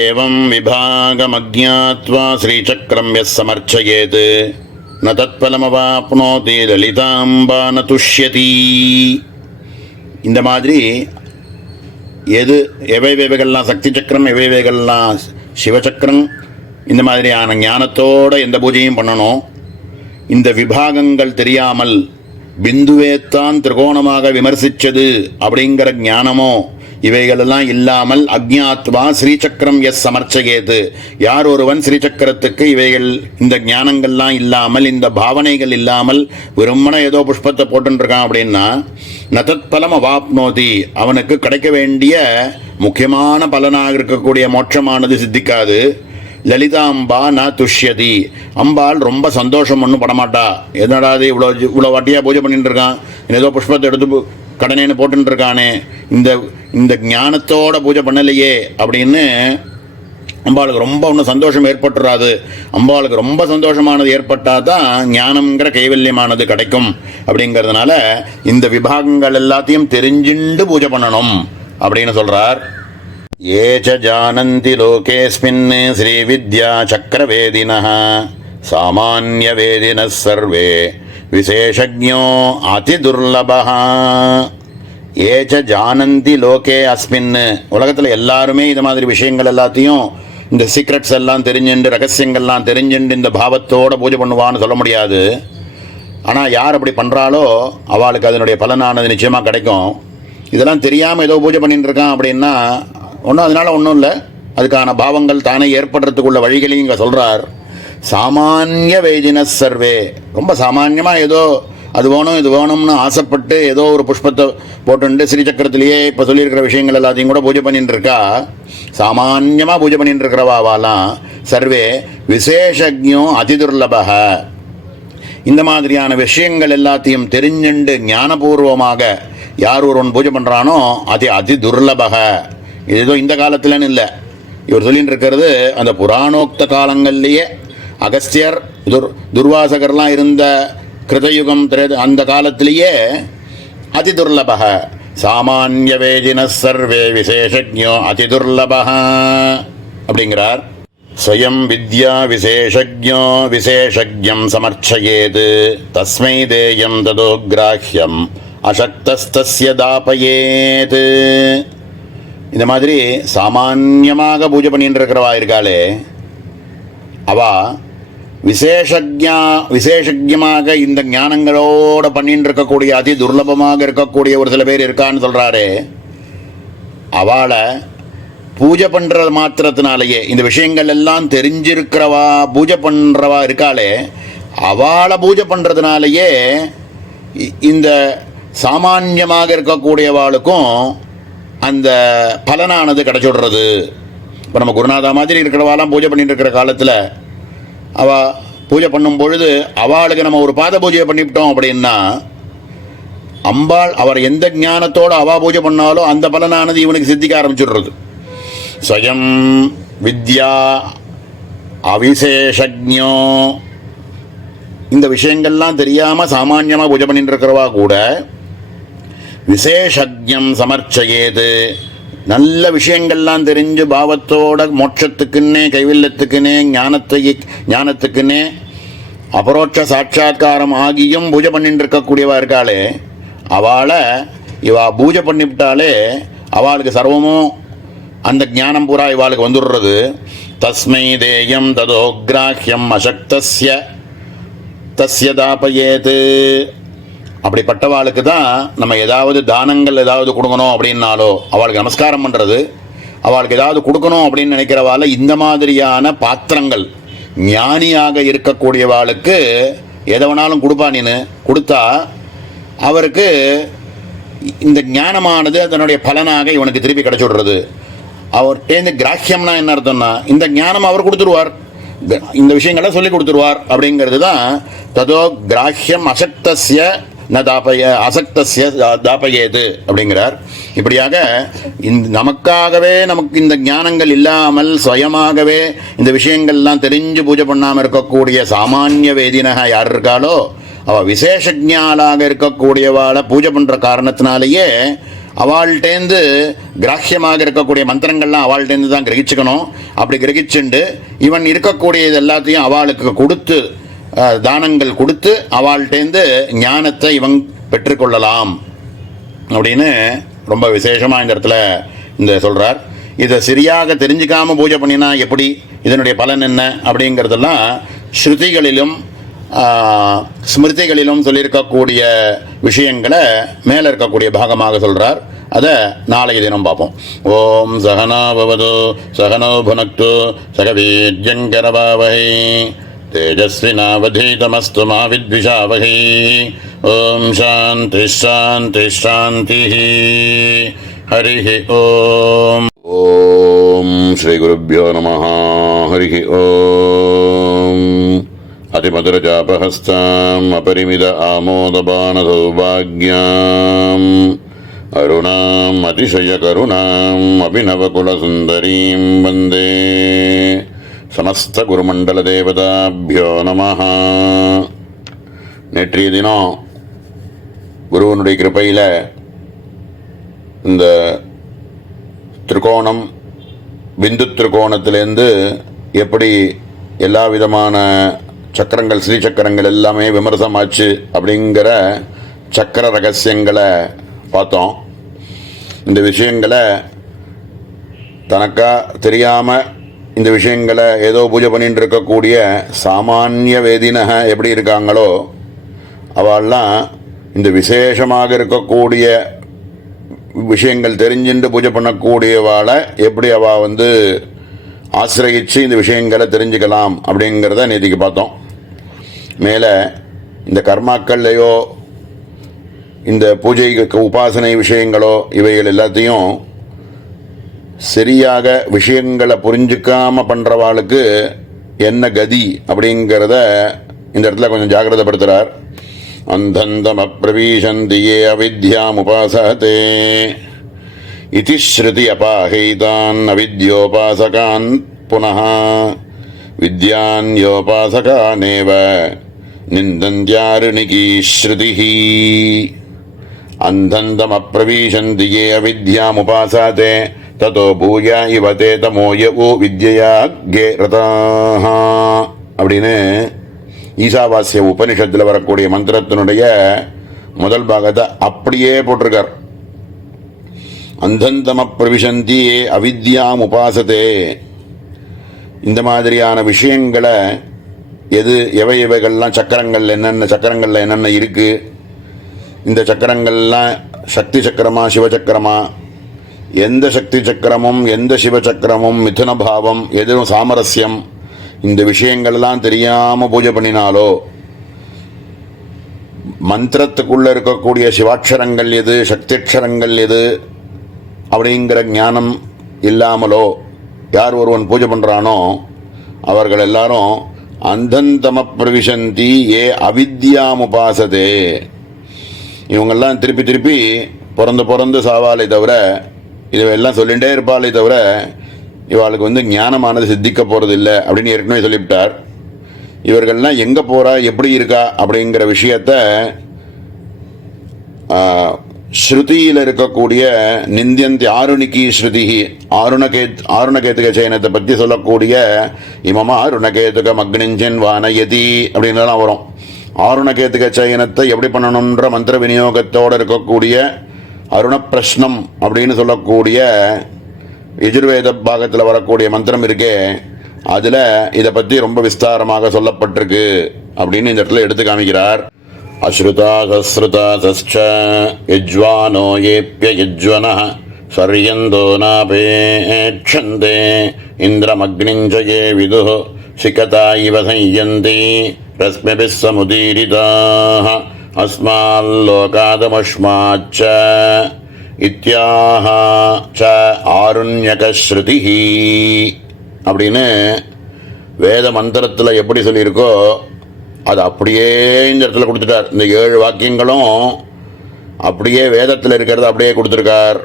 ஏவம் விபாகம் அஜ்ஞாத்வா ஸ்ரீசக்கரம் எஸ் சமர்ச்சயேத் ந தத்பலமவாப்னோதி லலிதாம்பா ந துஷ்யதி. இந்த மாதிரி எவைகள்லாம் சக்தி சக்கரம், எவைகள்லாம் சிவசக்கரம், இந்த மாதிரியான ஞானத்தோடு எந்த பூஜையும் பண்ணணும். இந்த விபாகங்கள் தெரியாமல் பிந்துவேத்தான் திரிகோணமாக விமர்சித்தது அப்படிங்கிற ஞானமோ இவைகளெல்லாம் இல்லாமல் அக்ஞாத்வா ஸ்ரீசக்கரம் எஸ் சமர்ச்சயேத், யார் ஒருவன் ஸ்ரீசக்கரத்துக்கு இவைகள் இந்த ஞானங்கள்லாம் இல்லாமல் இந்த பாவனைகள் இல்லாமல் வெறுமன ஏதோ புஷ்பத்தை போட்டுருக்கான் அப்படின்னா நதத் பலம் அவாப்னோதி, அவனுக்கு கிடைக்க வேண்டிய முக்கியமான பலனாக இருக்கக்கூடிய மோட்சமானது சித்திக்காது. லலிதாம்பா ந துஷ்யதி, அம்பாள் ரொம்ப சந்தோஷம் ஒன்றும் படமாட்டா. என்னடாது இவ்வளோ வாட்டியாக பூஜை பண்ணிட்டு இருக்கான், ஏதோ புஷ்பத்தை எடுத்து கடனேன்னு போட்டுன்னு இருக்கானே, இந்த ஞானத்தோட பூஜை பண்ணலையே அப்படின்னு அம்பாளுக்கு ரொம்ப ஒன்றும் சந்தோஷம் ஏற்பட்டுறாது. அம்பாளுக்கு ரொம்ப சந்தோஷமானது ஏற்பட்டால் தான் ஞானங்கிற கைவல்யமானது கிடைக்கும். அப்படிங்கிறதுனால இந்த விபாகங்கள் எல்லாத்தையும் தெரிஞ்சுண்டு பூஜை பண்ணணும் அப்படின்னு சொல்கிறார். ஏச்ச ஜானந்தி லோகேஸ்மின் ஸ்ரீ வித்யா சக்கரவேதினः சாமான்யவேதினः சர்வே விசேஷஜ்ஞோ அதிதுர்லபः. ஏச்ச ஜானந்தி லோகே அஸ்மின், உலகத்தில் எல்லாருமே இது மாதிரி விஷயங்கள் எல்லாத்தையும், இந்த சீக்ரெட்ஸ் எல்லாம் தெரிஞ்சுண்டு, ரகசியங்கள்லாம் தெரிஞ்சுண்டு இந்த பாவத்தோடு பூஜை பண்ணுவான்னு சொல்ல முடியாது. ஆனால் யார் அப்படி பண்ணுறாளோ அவளுக்கு அதனுடைய பலனானது நிச்சயமாக கிடைக்கும். இதெல்லாம் தெரியாமல் ஏதோ பூஜை பண்ணிட்டு இருக்கான் அப்படின்னா அதனால் ஒன்றும் இல்லை, அதுக்கான பாவங்கள் தானே ஏற்படுறதுக்குள்ள வழிகளையும் இங்கே சொல்கிறார். சாமானிய வேதின சர்வே, ரொம்ப சாமான்யமாக ஏதோ அது வேணும் இது வேணும்னு ஆசைப்பட்டு ஏதோ ஒரு புஷ்பத்தை போட்டுண்டு ஸ்ரீசக்கரத்திலேயே இப்போ சொல்லியிருக்கிற விஷயங்கள் எல்லாத்தையும் கூட பூஜை பண்ணிட்டு இருக்கா. சாமான்யமாக பூஜை பண்ணிட்டு இருக்கிறவாவாலாம் சர்வே விசேஷஜ்ஞோ அதிதுர்லபக, இந்த மாதிரியான விஷயங்கள் எல்லாத்தையும் தெரிஞ்சுண்டு ஞானபூர்வமாக யார் ஒருவன் பூஜை பண்ணுறானோ அது அதிதுர்லபக. இது ஏதோ இந்த காலத்துலன்னு இல்லை, இவர் சொல்லிட்டு இருக்கிறது அந்த புராணோக்த காலங்கள்லேயே அகஸ்தியர் துர்வாசகர்லாம் இருந்த கிருதயுகம் அந்த காலத்திலேயே அதிதுர்லபக. சாமானிய வேதின சர்வே விசேஷஜ்ஞோ அதிதுர்லபக அப்படிங்கிறார். ஸ்வயம் வித்யா விசேஷஜ்ஞோ விசேஷஜ்ஞம் சமர்ச்சயேத் தஸ்மை தேயம் ததோ கிராஹ்யம் அசக்தஸ்தஸ்ய தாபயேத். இந்த மாதிரி சாமான்யமாக பூஜை பண்ணிட்டு இருக்கிறவா இருக்காளே, அவா விசேஷஜமாக இந்த ஞானங்களோட பண்ணிட்டு இருக்கக்கூடிய அதி துர்லபமாக இருக்கக்கூடிய ஒரு சில பேர் இருக்கான்னு சொல்கிறாரே, அவளை பூஜை பண்ணுறது மாத்திரத்தினாலேயே, இந்த விஷயங்கள் எல்லாம் தெரிஞ்சிருக்கிறவா பூஜை பண்ணுறவா இருக்காளே, அவளை பூஜை பண்ணுறதுனாலேயே இந்த சாமான்யமாக இருக்கக்கூடியவாளுக்கும் அந்த பலனானது கிடச்சிடுறது. இப்போ நம்ம குருநாதா மாதிரி இருக்கிறவாலாம் பூஜை பண்ணிட்டு இருக்கிற காலத்தில் அவள் பூஜை பண்ணும் பொழுது அவளுக்கு நம்ம ஒரு பாத பூஜையை பண்ணிவிட்டோம் அப்படின்னா அம்பாள் அவர் எந்த ஞானத்தோடு அவள் பூஜை பண்ணாலும் அந்த பலனானது இவனுக்கு சித்திக்க ஆரம்பிச்சுடுறது. ஸ்வயம் வித்யா அவிசேஷஜ்ஞோ, இந்த விஷயங்கள்லாம் தெரியாமல் சாமான்யமாக பூஜை பண்ணிட்டு இருக்கிறவா கூட விசேஷஜ்ஞம் சமர்ச்சயேது, நல்ல விஷயங்கள்லாம் தெரிஞ்சு பாவத்தோட மோட்சத்துக்குன்னே கைவில்லத்துக்குன்னே ஞானத்துக்குன்னே அபரோட்ச சாட்சா்காரம் ஆகியும் பூஜை பண்ணிட்டு இருக்கக்கூடியவா இருக்காளே, அவளை இவா பூஜை பண்ணிவிட்டாலே அவளுக்கு சர்வமும் அந்த ஞானம் பூரா இவாளுக்கு வந்துடுறது. தஸ்மை தேயம் ததோக்ராஹ்யம் அசக்தஸ்ய தஸ்ய தாபயேத். அப்படிப்பட்டவாளுக்கு தான் நம்ம ஏதாவது தானங்கள் ஏதாவது கொடுக்கணும் அப்படின்னாலோ, அவளுக்கு நமஸ்காரம் பண்ணுறது, அவளுக்கு ஏதாவது கொடுக்கணும் அப்படின்னு நினைக்கிறவாள் இந்த மாதிரியான பாத்திரங்கள் ஞானியாக இருக்கக்கூடியவாளுக்கு எதை வேணாலும் கொடுப்பானின்னு கொடுத்தா அவருக்கு இந்த ஞானமானது அதனுடைய பலனாக இவனுக்கு திருப்பி கிடச்சுடுறது. அவர்கிட்டேருந்து கிராஹ்யம்னா என்ன அர்த்தம்னா இந்த ஞானம் அவர் கொடுத்துருவார், இந்த விஷயங்களை சொல்லி கொடுத்துருவார் அப்படிங்கிறது தான். ததோ கிராஹ்யம் அசக்தஸ்ய ந அசக்தஸ்ய தாபயேது அப்படிங்கிறார். இப்படியாக நமக்காகவே நமக்கு இந்த ஞானங்கள் இல்லாமல் சுயமாகவே இந்த விஷயங்கள்லாம் தெரிஞ்சு பூஜை பண்ணாமல் இருக்கக்கூடிய சாமானிய வேதினக யார் இருக்காளோ அவள் விசேஷஜாலாக இருக்கக்கூடியவாளை பூஜை பண்ணுற காரணத்தினாலேயே அவள்கிட்டேருந்து கிராஹ்யமாக இருக்கக்கூடிய மந்திரங்கள்லாம் அவள்கிட்டேருந்து தான் கிரகிச்சுக்கணும். அப்படி கிரகிச்சுண்டு இவன் இருக்கக்கூடிய இது எல்லாத்தையும் அவளுக்கு கொடுத்து தானங்கள் கொடுத்து அவள்கிட்டேருந்து ஞானத்தை இவன் பெற்றுக்கொள்ளலாம் அப்படின்னு ரொம்ப விசேஷமாக இந்த இடத்துல இந்த சொல்கிறார். இதை சரியாக தெரிஞ்சிக்காமல் பூஜை பண்ணினா எப்படி, இதனுடைய பலன் என்ன அப்படிங்கிறதெல்லாம் ஸ்ருதிகளிலும் ஸ்மிருதிகளிலும் சொல்லியிருக்கக்கூடிய விஷயங்களை மேலே இருக்கக்கூடிய பாகமாக சொல்கிறார். அதை நாளைய தினம் பார்ப்போம். ஓம் சகனா பவது சகனோ புனக்து சகவீர்யங்கரபாவஹை தேஜஸ்வினாவதீதமஸ்து மா வித்விஷாவஹை. ஓம் சாந்தி சாந்தி சாந்தி. ஹரிஹி ஓம். ஓம் ஸ்ரீ குருப்யோ நமஹ. ஹரிஹி ஓம். அதிமதுரஜாபஹஸ்தாம் அபரிமித ஆமோதபான சௌபாக்யாம் அருணாம் அதிசயகருணாம் அபிநவகுலசுந்தரீம் வந்தே சமஸ்த குருமண்டல தேவதாபியோ நமஹ. நேற்றைய தினம் குருவனுடைய கிருபையில் இந்த திரிகோணம் பிந்து திரிகோணத்திலேருந்து எப்படி எல்லா விதமான சக்கரங்கள் ஸ்ரீ சக்கரங்கள் எல்லாமே விமர்சமாச்சு அப்படிங்கிற சக்கர ரகசியங்களை பார்த்தோம். இந்த விஷயங்களை தனக்கா தெரியாமல் இந்த விஷயங்களை ஏதோ பூஜை பண்ணிட்டு இருக்கக்கூடிய சாமானிய வேதினக எப்படி இருக்காங்களோ அவெல்லாம் இந்த விசேஷமாக இருக்கக்கூடிய விஷயங்கள் தெரிஞ்சுட்டு பூஜை பண்ணக்கூடியவாளை எப்படி அவள் ஆசிரயிச்சு இந்த விஷயங்களை தெரிஞ்சுக்கலாம் அப்படிங்கிறத நேற்றுக்கு பார்த்தோம். மேலே இந்த கர்மாக்கள்லையோ இந்த பூஜை உபாசனை விஷயங்களோ இவைகள் எல்லாத்தையும் சரியாக விஷயங்களை புரிஞ்சுக்காமல் பண்ணுறவாளுக்கு என்ன கதி அப்படிங்கிறத இந்த இடத்துல கொஞ்சம் ஜாகிரதைப்படுத்துகிறார். அந்தந்தம் அப்பிரவீஷந்தியே அவித்யாம் உபாசதே இதி ஸ்ருதி அபாஹைதான் அவித்யோபாசகான் புனः வித்யான்யோபாசகானேவ நிந்தந்த்யாருணிகி ஸ்ருதிஹி. அந்தந்தம் அப்பிரவீஷந்தியே அவித்யாம் உபாசதே ததோ பூயா இவ தே தமோய ஓ வித்யாக்யே ரதாஹ அப்படின்னு ஈசாவாசிய உபனிஷத்தில் வரக்கூடிய மந்திரத்தினுடைய முதல் பாகத்தை அப்படியே போட்டிருக்கார். அந்தந்தம பிரவிசந்தி அவித்யாம் உபாசதே. இந்த மாதிரியான விஷயங்களை எவைகள்லாம் சக்கரங்கள் என்னென்ன இருக்கு, இந்த சக்கரங்கள்லாம் சக்தி சக்கரமா சிவசக்கரமா, எந்த சக்தி சக்கரமும் எந்த சிவசக்கரமும் மிதுன பாவம் எதுவும் சாமரஸ்யம், இந்த விஷயங்கள்லாம் தெரியாமல் பூஜை பண்ணினாலோ, மந்திரத்துக்குள்ளே இருக்கக்கூடிய சிவாட்சரங்கள் எது சக்தியக்ஷரங்கள் எது அப்படிங்கிற ஞானம் இல்லாமலோ யார் ஒருவன் பூஜை பண்ணுறானோ அவர்கள் எல்லாரும் அந்தந்தம பிரவிசந்தி ஏ அவித்யாமுபாசதே. இவங்கெல்லாம் திருப்பி திருப்பி பிறந்து சாவாலே தவிர இதுவெல்லாம் சொல்லிகிட்டே இருப்பாளே தவிர இவளுக்கு ஞானமானது சித்திக்க போகிறது இல்லை அப்படின்னு ஏற்கனவே சொல்லிவிட்டார். இவர்கள்லாம் எங்கே போகிறா எப்படி இருக்கா அப்படிங்கிற விஷயத்த ஸ்ருதியில் இருக்கக்கூடிய நிந்தியந்தி ஆருணிக்கி ஸ்ருதி ஆருணகேதுக சயனத்தை பற்றி சொல்லக்கூடிய இமமா அருணகேதுக மக்னிஞ்சன் வானயதி அப்படின்லாம் வரும். ஆருணகேதுக சயனத்தை எப்படி பண்ணணுன்ற மந்திர விநியோகத்தோடு இருக்கக்கூடிய அருண பிரஷ்னம் அப்படின்னு சொல்லக்கூடிய யஜுர்வேத பாகத்தில் வரக்கூடிய மந்திரம் இருக்கே, அதில் இதை பற்றி ரொம்ப விஸ்தாரமாக சொல்லப்பட்டிருக்கு அப்படின்னு இந்த இடத்துல எடுத்து காமிக்கிறார். அஸ்ருதா சஸ்ருதா சஸ்ச யஜ்வானோ ஏப்ய யஜ்வனः சர்யந்தோ நாபேட்சந்தே இந்திரமக்னிஞ்சயே விதுः சிகதா இவ சய்யந்தி ரஸ்மிபிஸ் சமுதீரிதாः அஸ்மால்லோகாதமஸ்மாச்ச இத்யாஹ ச ஆருண்யகஸ்ருதிஹி அப்படின்னு வேத மந்திரத்தில் எப்படி சொல்லியிருக்கோ அது அப்படியே இந்த இடத்துல கொடுத்துட்டார். இந்த 7 வாக்கியங்களும் அப்படியே வேதத்தில் இருக்கிறத அப்படியே கொடுத்துருக்கார்.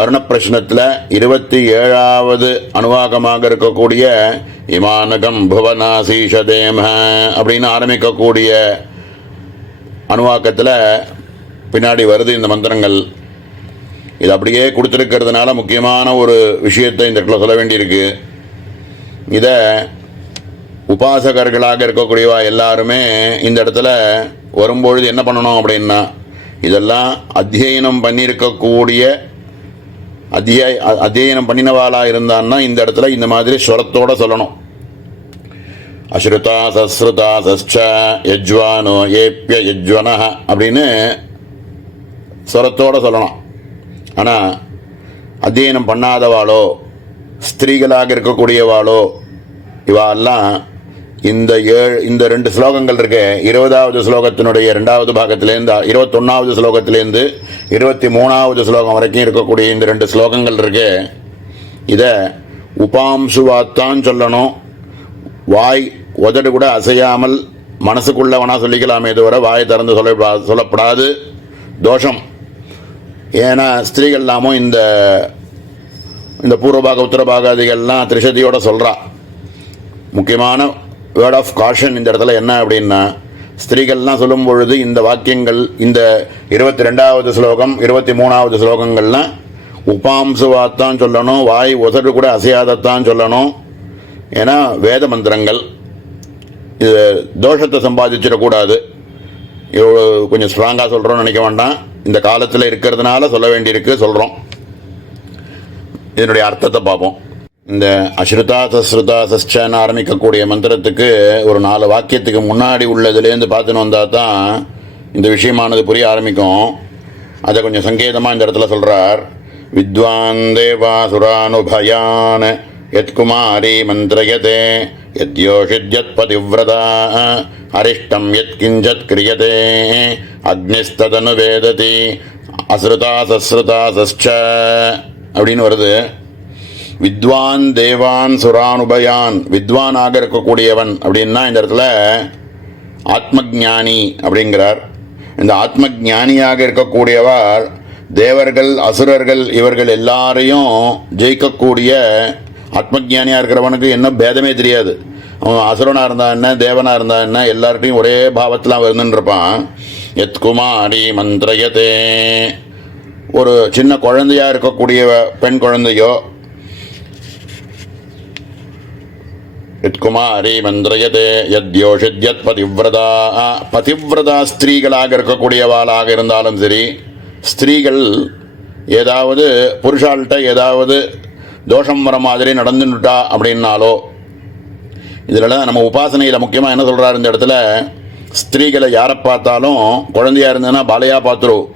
அருண பிரஷ்னத்தில் 27வது அணுவாகமாக இருக்கக்கூடிய இமானகம் புவனாசீஷதேம அப்படின்னு ஆரம்பிக்கக்கூடிய அணுவாக்கத்தில் பின்னாடி வருது இந்த மந்திரங்கள். இது அப்படியே கொடுத்துருக்கிறதுனால முக்கியமான ஒரு விஷயத்தை இந்த இடத்துல சொல்ல வேண்டியிருக்கு. இதை உபாசகர்களாக இருக்கக்கூடியவா எல்லாருமே இந்த இடத்துல வரும்பொழுது என்ன பண்ணணும் அப்படின்னா, இதெல்லாம் அத்தியனம் பண்ணியிருக்கக்கூடிய அத்தியனம் பண்ணினவாளாக இருந்தான்னா இந்த இடத்துல இந்த மாதிரி ஸ்வரத்தோடு சொல்லணும். அஸ்ருதா சஸ்ருதா சஸ்ச யஜ்வானோ ஏப்ய யஜ்வனஹ அப்படின்னு ஸ்வரத்தோடு சொல்லணும். ஆனால் அத்தியனம் பண்ணாதவாளோ ஸ்திரீகளாக இருக்கக்கூடியவாளோ இவாளெல்லாம் இந்த 2 ஸ்லோகங்கள் இருக்கு. 20வது ஸ்லோகத்தினுடைய 2வது பாகத்திலேருந்து 21வது ஸ்லோகத்திலேருந்து 23வது ஸ்லோகம் வரைக்கும் இருக்கக்கூடிய இந்த 2 ஸ்லோகங்கள் இருக்கு. இதை உபாம்சுவாத்தான் சொல்லணும். வாய் உதடு கூட அசையாமல் மனசுக்குள்ள வேணா சொல்லிக்கலாமே தவிர வாயை திறந்து சொல்லப்படாது. தோஷம். ஏன்னா ஸ்திரீகள் எல்லாமும் இந்த பூர்வபாக உத்தரபாகாதிகள்லாம் திரிசதியோட சொல்கிறா. முக்கியமான வேர்ட் ஆஃப் காஷன் இந்த இடத்துல என்ன அப்படின்னா, ஸ்திரீகள்லாம் சொல்லும் பொழுது இந்த வாக்கியங்கள் இந்த 22வது ஸ்லோகம் 23வது ஸ்லோகங்கள்லாம் உபாம்சுவாத்தான் சொல்லணும். வாய் உதடு கூட அசையாதத்தான் சொல்லணும். ஏன்னா வேத மந்திரங்கள். இது தோஷத்தை சம்பாதிச்சிடக்கூடாது. இவ்வளோ கொஞ்சம் ஸ்ட்ராங்காக சொல்கிறோன்னு நினைக்க வேண்டாம். இந்த காலத்தில் இருக்கிறதுனால சொல்ல வேண்டியிருக்கு, சொல்கிறோம். இதனுடைய அர்த்தத்தை பார்ப்போம். இந்த அஸ்ருதா சஸ்ருதா சஸ்சன்னு ஆரம்பிக்கக்கூடிய மந்திரத்துக்கு ஒரு 4 வாக்கியத்துக்கு முன்னாடி உள்ளதுலேருந்து பார்த்துன்னு வந்தால் தான் இந்த விஷயமானது புரிய ஆரம்பிக்கும். அதை கொஞ்சம் சங்கேதமாக இந்த இடத்துல சொல்கிறார். வித்வான் தேவாசுரானுபயான் யத்குமாரி மந்திரயதே யத்யோஷித்யத் பதிவ்ரதா அரிஷ்டம் யத் கிஞ்சத் கிரியதே அக்னிஸ்ததனு வேததி அஸ்ருதா சஸ்ருதா சஸ்ச அப்படின்னு வருது. வித்வான் தேவான் சுரானுபயான். வித்வானாக இருக்கக்கூடியவன் அப்படின்னா இந்த இடத்துல ஆத்மஜானி அப்படிங்கிறார். இந்த ஆத்மஜானியாக இருக்கக்கூடியவர் தேவர்கள் அசுரர்கள் இவர்கள் எல்லாரையும் ஜெயிக்கக்கூடிய ஆத்மஜானியாக இருக்கிறவனுக்கு என்ன பேதமே தெரியாது. அவன் அசுரனாக இருந்தா என்ன தேவனாக இருந்தா என்ன எல்லார்ட்டையும் ஒரே பாவத்தில் வருந்துன்னு இருப்பான். யத்குமாரி மந்திரயதே. ஒரு சின்ன குழந்தையாக இருக்கக்கூடிய பெண் குழந்தையோ யத்குமாரி மந்திரயதே யத்யோஷித்யத் பதிவ்ரதா. பதிவ்ரதா ஸ்திரீகளாக இருக்கக்கூடியவாளாக இருந்தாலும் சரி, ஸ்திரீகள் ஏதாவது புருஷால்கிட்ட ஏதாவது தோஷம் வர மாதிரி நடந்துட்டா அப்படின்னாலோ, இதில் நம்ம உபாசனையில் முக்கியமாக என்ன சொல்கிறாரு இந்த இடத்துல, ஸ்திரீகளை யாரை பார்த்தாலும் குழந்தையாக இருந்ததுன்னா பாலையாக பார்த்துரும்.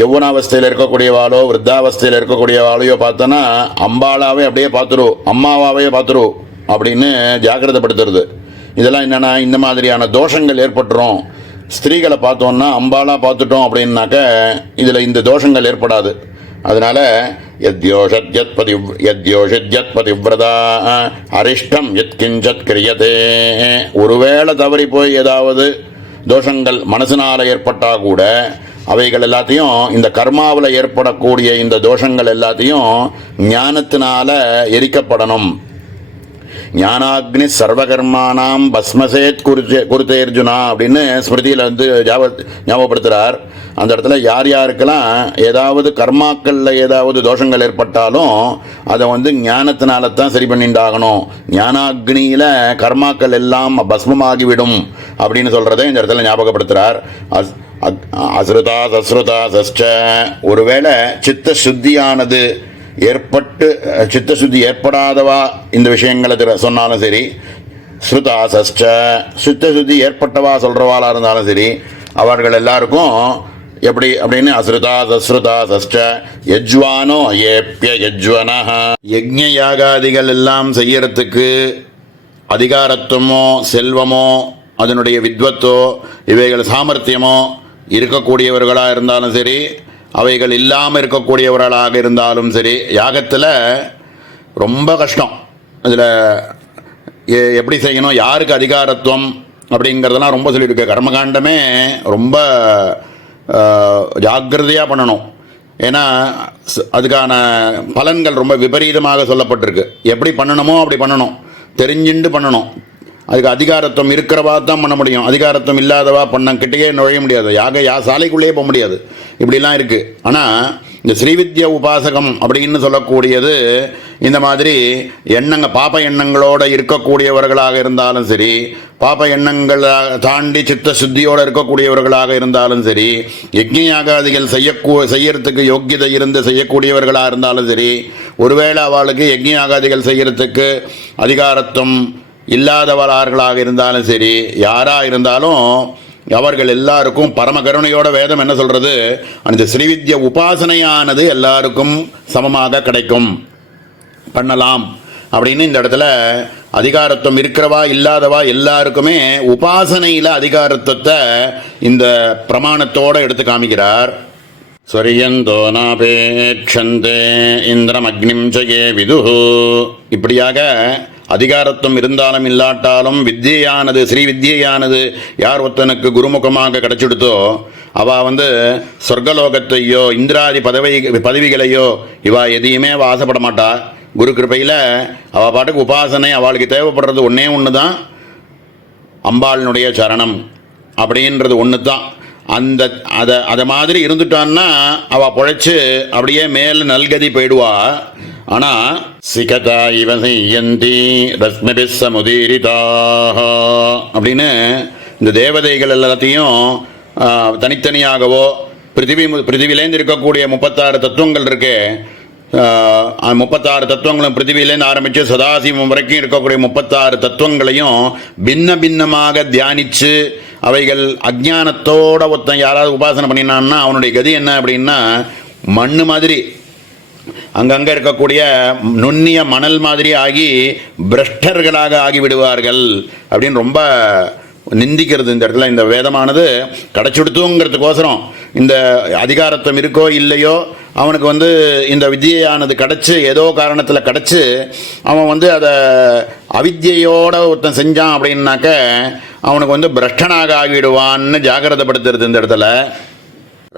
யௌவனாவஸ்தையில் இருக்கக்கூடியவாளோ விருத்தாவஸ்தையில் இருக்கக்கூடியவாளையோ பார்த்தோன்னா அம்பாளாவே அப்படியே பார்த்துரும், அம்மாவாவே பார்த்துரும் அப்படின்னு ஜாக்கிரதைப்படுத்துறது. இதெல்லாம் என்னென்னா இந்த மாதிரியான தோஷங்கள் ஏற்பட்டுரும். ஸ்திரீகளை பார்த்தோன்னா அம்பாளாக பார்த்துட்டோம் அப்படின்னாக்க இதில் இந்த தோஷங்கள் ஏற்படாது. அதனால யத்யோஷித்யத் பதிவ்ரதா அரிஷ்டம் யத் கிஞ்சத் கிரியதே. ஒருவேளை தவறி போய் ஏதாவது தோஷங்கள் மனசினால் ஏற்பட்டால் கூட அவைகள் எல்லாத்தையும் இந்த கர்மாவில் ஏற்படக்கூடிய இந்த தோஷங்கள் எல்லாத்தையும் ஞானத்தினால எரிக்கப்படணும். ஞானாக்னி சர்வகர்மானாம் பஸ்மசேத் குருத்தேர்ஜுனா அப்படின்னு ஸ்மிருதியில் ஞாபகப்படுத்துகிறார். அந்த இடத்துல யார் யாருக்கெல்லாம் ஏதாவது கர்மாக்களில் ஏதாவது தோஷங்கள் ஏற்பட்டாலும் அதை ஞானத்தினால தான் சரி பண்ணிண்டாகணும். ஞானாக்னியில் கர்மாக்கள் எல்லாம் பஸ்மமாகிவிடும் அப்படின்னு சொல்கிறத இந்த இடத்துல ஞாபகப்படுத்துகிறார். அஸ்ருதா சஸ்ருதா சஸ்ச. ஒருவேளை சித்த சுத்தியானது ஏற்பட்டு சித்த சுத்தி ஏற்படாதவா இந்த விஷயங்களை சொன்னாலும் சரி, ஸ்ருதா சஸ்ச சித்த சுத்தி ஏற்பட்டவா சொல்கிறவாளாக இருந்தாலும் சரி, அவர்கள் எல்லாருக்கும் எப்படி அப்படின்னு அஸ்ருதா சஸ்ருதா சஸ்ச யஜ்வானோ ஏப்ய யஜ்வனஹ. யஜ்ஞ யாகாதிகள் எல்லாம் செய்யறதுக்கு அதிகாரத்துவமோ செல்வமோ அதனுடைய வித்வத்தோ இவைகள் சாமர்த்தியமோ இருக்கக்கூடியவர்களாக இருந்தாலும் சரி, அவைகள் இல்லாமல் இருக்கக்கூடியவர்களாக இருந்தாலும் சரி, யாகத்தில் ரொம்ப கஷ்டம். அதில் எப்படி செய்யணும், யாருக்கு அதிகாரத்துவம் அப்படிங்கிறதெல்லாம் ரொம்ப சொல்லியிருக்கு. கர்மகாண்டமே ரொம்ப ஜாக்கிரதையாக பண்ணணும். ஏன்னா அதுக்கான பலன்கள் ரொம்ப விபரீதமாக சொல்லப்பட்டிருக்கு. எப்படி பண்ணணுமோ அப்படி பண்ணணும், தெரிஞ்சுட்டு பண்ணணும். அதுக்கு அதிகாரத்துவம் இருக்கிறவா தான் பண்ண முடியும். அதிகாரத்துவம் இல்லாதவா கிட்டேயே நுழைய முடியாது. சாலைக்குள்ளேயே போக முடியாது. இப்படிலாம் இருக்குது. ஆனால் இந்த ஸ்ரீவித்யா உபாசகம் அப்படின்னு சொல்லக்கூடியது இந்த மாதிரி பாப எண்ணங்களோடு இருக்கக்கூடியவர்களாக இருந்தாலும் சரி, பாப எண்ணங்களை தாண்டி சித்த சுத்தியோடு இருக்கக்கூடியவர்களாக இருந்தாலும் சரி, யஜ்ஞ யாகாதிகள் செய்யறதுக்கு யோக்கியதை இருந்து செய்யக்கூடியவர்களாக இருந்தாலும் சரி, ஒருவேளை அவளுக்கு யஜ்ஞ யாகாதிகள் செய்யறதுக்கு அதிகாரத்துவம் இல்லாதவர்களாக இருந்தாலும் சரி, யாராக இருந்தாலும் அவர்கள் எல்லாருக்கும் பரம கருணையோட வேதம் என்ன சொல்றது, அந்த ஸ்ரீவித்யா உபாசனையானது எல்லாருக்கும் சமமாக கிடைக்கும், பண்ணலாம் அப்படின்னு இந்த இடத்துல அதிகாரத்துவம் இருக்கிறவா இல்லாதவா எல்லாருக்குமே உபாசனையில் அதிகாரத்துவத்தை இந்த பிரமாணத்தோடு எடுத்து காமிக்கிறார். ஸ்வரியந்தோ நாபேட்சந்தே இந்திரம் அக்னிம் ஜயே விதுஹு. இப்படியாக அதிகாரத்துவம் இருந்தாலும் இல்லாட்டாலும் வித்தியானது ஸ்ரீ வித்தியானது யார் ஒருத்தனுக்கு குருமுகமாக கிடைச்சிடுத்தோ அவள் சொர்க்கலோகத்தையோ இந்திராதி பதவிகளையோ இவா எதையுமே அவள் ஆசைப்பட மாட்டா. குரு கிருபையில் அவள் பாட்டுக்கு உபாசனை அவளுக்கு தேவைப்படுறது ஒன்றே ஒன்று தான், அம்பாளினுடைய சரணம் அப்படின்றது ஒன்று தான். அதை மாதிரி இருந்துட்டான்னா அவள் பொழைச்சு அப்படியே மேலே நல்கதி போயிடுவா. ஆனால் சிகதா இவசையந்தி ரஸ்மிபிஸ் சமுதீரிதாக அப்படின்னு இந்த தேவதைகள் எல்லாத்தையும் தனித்தனியாகவோ பிருத்திவிலேருந்து இருக்கக்கூடிய 36 தத்துவங்கள் இருக்கு. 36 தத்துவங்களும் பிருத்திவிலேருந்து ஆரம்பித்து சதாசிவம் வரைக்கும் இருக்கக்கூடிய 36 தத்துவங்களையும் பின்ன பின்னமாக தியானித்து அவைகள் அஜ்ஞானத்தோட ஒருத்தன் யாராவது உபாசனை பண்ணினான்னா அவனுடைய கதி என்ன அப்படின்னா மண்ணு மாதிரி அங்கங்கே இருக்கக்கூடிய நுண்ணிய மணல் மாதிரி ஆகி பிரஷ்டர்களாக ஆகிவிடுவார்கள் அப்படின்னு ரொம்ப நிந்திக்கிறது இந்த இடத்துல. இந்த வேதமானது கிடைச்சுடுத்துங்கிறதுக்கோசரம் இந்த அதிகாரத்துவம் இருக்கோ இல்லையோ அவனுக்கு இந்த வித்தியானது கிடச்சி ஏதோ காரணத்தில் கிடச்சி அவன் அதை அவித்யோட ஒருத்தன் செஞ்சான் அப்படின்னாக்க அவனுக்கு பிரஷ்டனாக ஆகிவிடுவான்னு ஜாகிரதைப்படுத்துறது இந்த இடத்துல.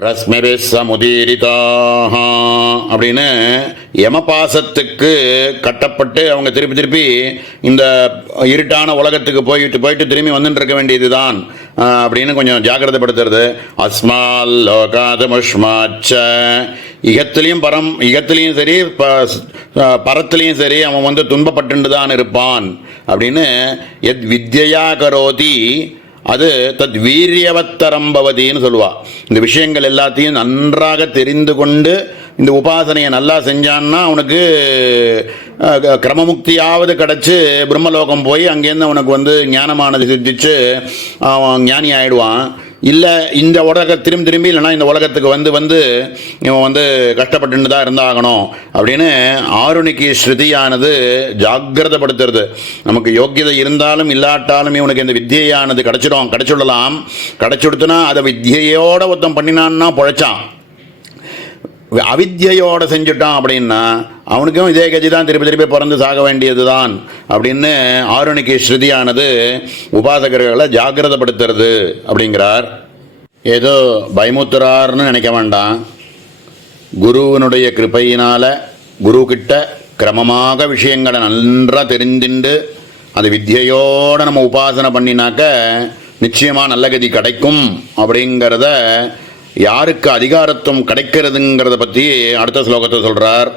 ரஸ்மிபி சமுதீரிதாக அப்படின்னு யமபாசத்துக்கு கட்டப்பட்டு அவங்க திருப்பி திருப்பி இந்த இருட்டான உலகத்துக்கு போயிட்டு திரும்பி வந்துட்டு இருக்க வேண்டியதுதான் அப்படின்னு கொஞ்சம் ஜாகிரதைப்படுத்துறது. அஸ்மால் லோகாதமுஷ்மாச்ச இகத்திலையும் சரி பரத்திலையும் சரி அவன் துன்பப்பட்டு தான் இருப்பான் அப்படின்னு எத் வித்யா கரோதி அது தத் வீரியவத்தரம்பவதின்னு சொல்லுவா. இந்த விஷயங்கள் எல்லாத்தையும் நன்றாக தெரிந்து கொண்டு இந்த உபாசனையை நல்லா செஞ்சான்னா அவனுக்கு கிரமமுக்தியாவது கிடச்சி பிரம்மலோகம் போய் அங்கேருந்து அவனுக்கு ஞானமானது சித்திச்சு அவன் ஞானி ஆயிடுவான். இல்லை இந்த திரும்பி இல்லைனா இந்த உலகத்துக்கு இவன் கஷ்டப்பட்டு தான் இருந்தாகணும் அப்படின்னு ஆருணிக்கு ஸ்ருதியானது ஜாகிரதைப்படுத்துறது. நமக்கு யோக்கியதை இருந்தாலும் இல்லாட்டாலும் இவனுக்கு இந்த வித்தியானது கிடைச்சிடலாம். கிடைச்சுடுத்துனா அதை வித்தியோட ஒருத்தம் பண்ணினான்னா பொழைச்சான். அவித்யோட செஞ்சுட்டான் அப்படின்னா அவனுக்கும் இதே கதி தான் திருப்பி பிறந்து சாக வேண்டியது தான் அப்படின்னு ஆருணிக்கு ஸ்ருதியானது உபாசகர்களை ஜாகிரதைப்படுத்துறது அப்படிங்கிறார். ஏதோ பயமுத்துறார்னு நினைக்க வேண்டாம். குருவனுடைய கிருபையினால் குருக்கிட்ட கிரமமாக விஷயங்களை நன்றாக தெரிஞ்சுண்டு அது வித்தியோடு நம்ம உபாசனை பண்ணினாக்க நிச்சயமாக நல்ல கதி கிடைக்கும். அப்படிங்கிறத யாருக்கு அதிகாரத்துவம் கிடைக்கிறதுங்கிறத பற்றி அடுத்த ஸ்லோகத்தை சொல்கிறார்.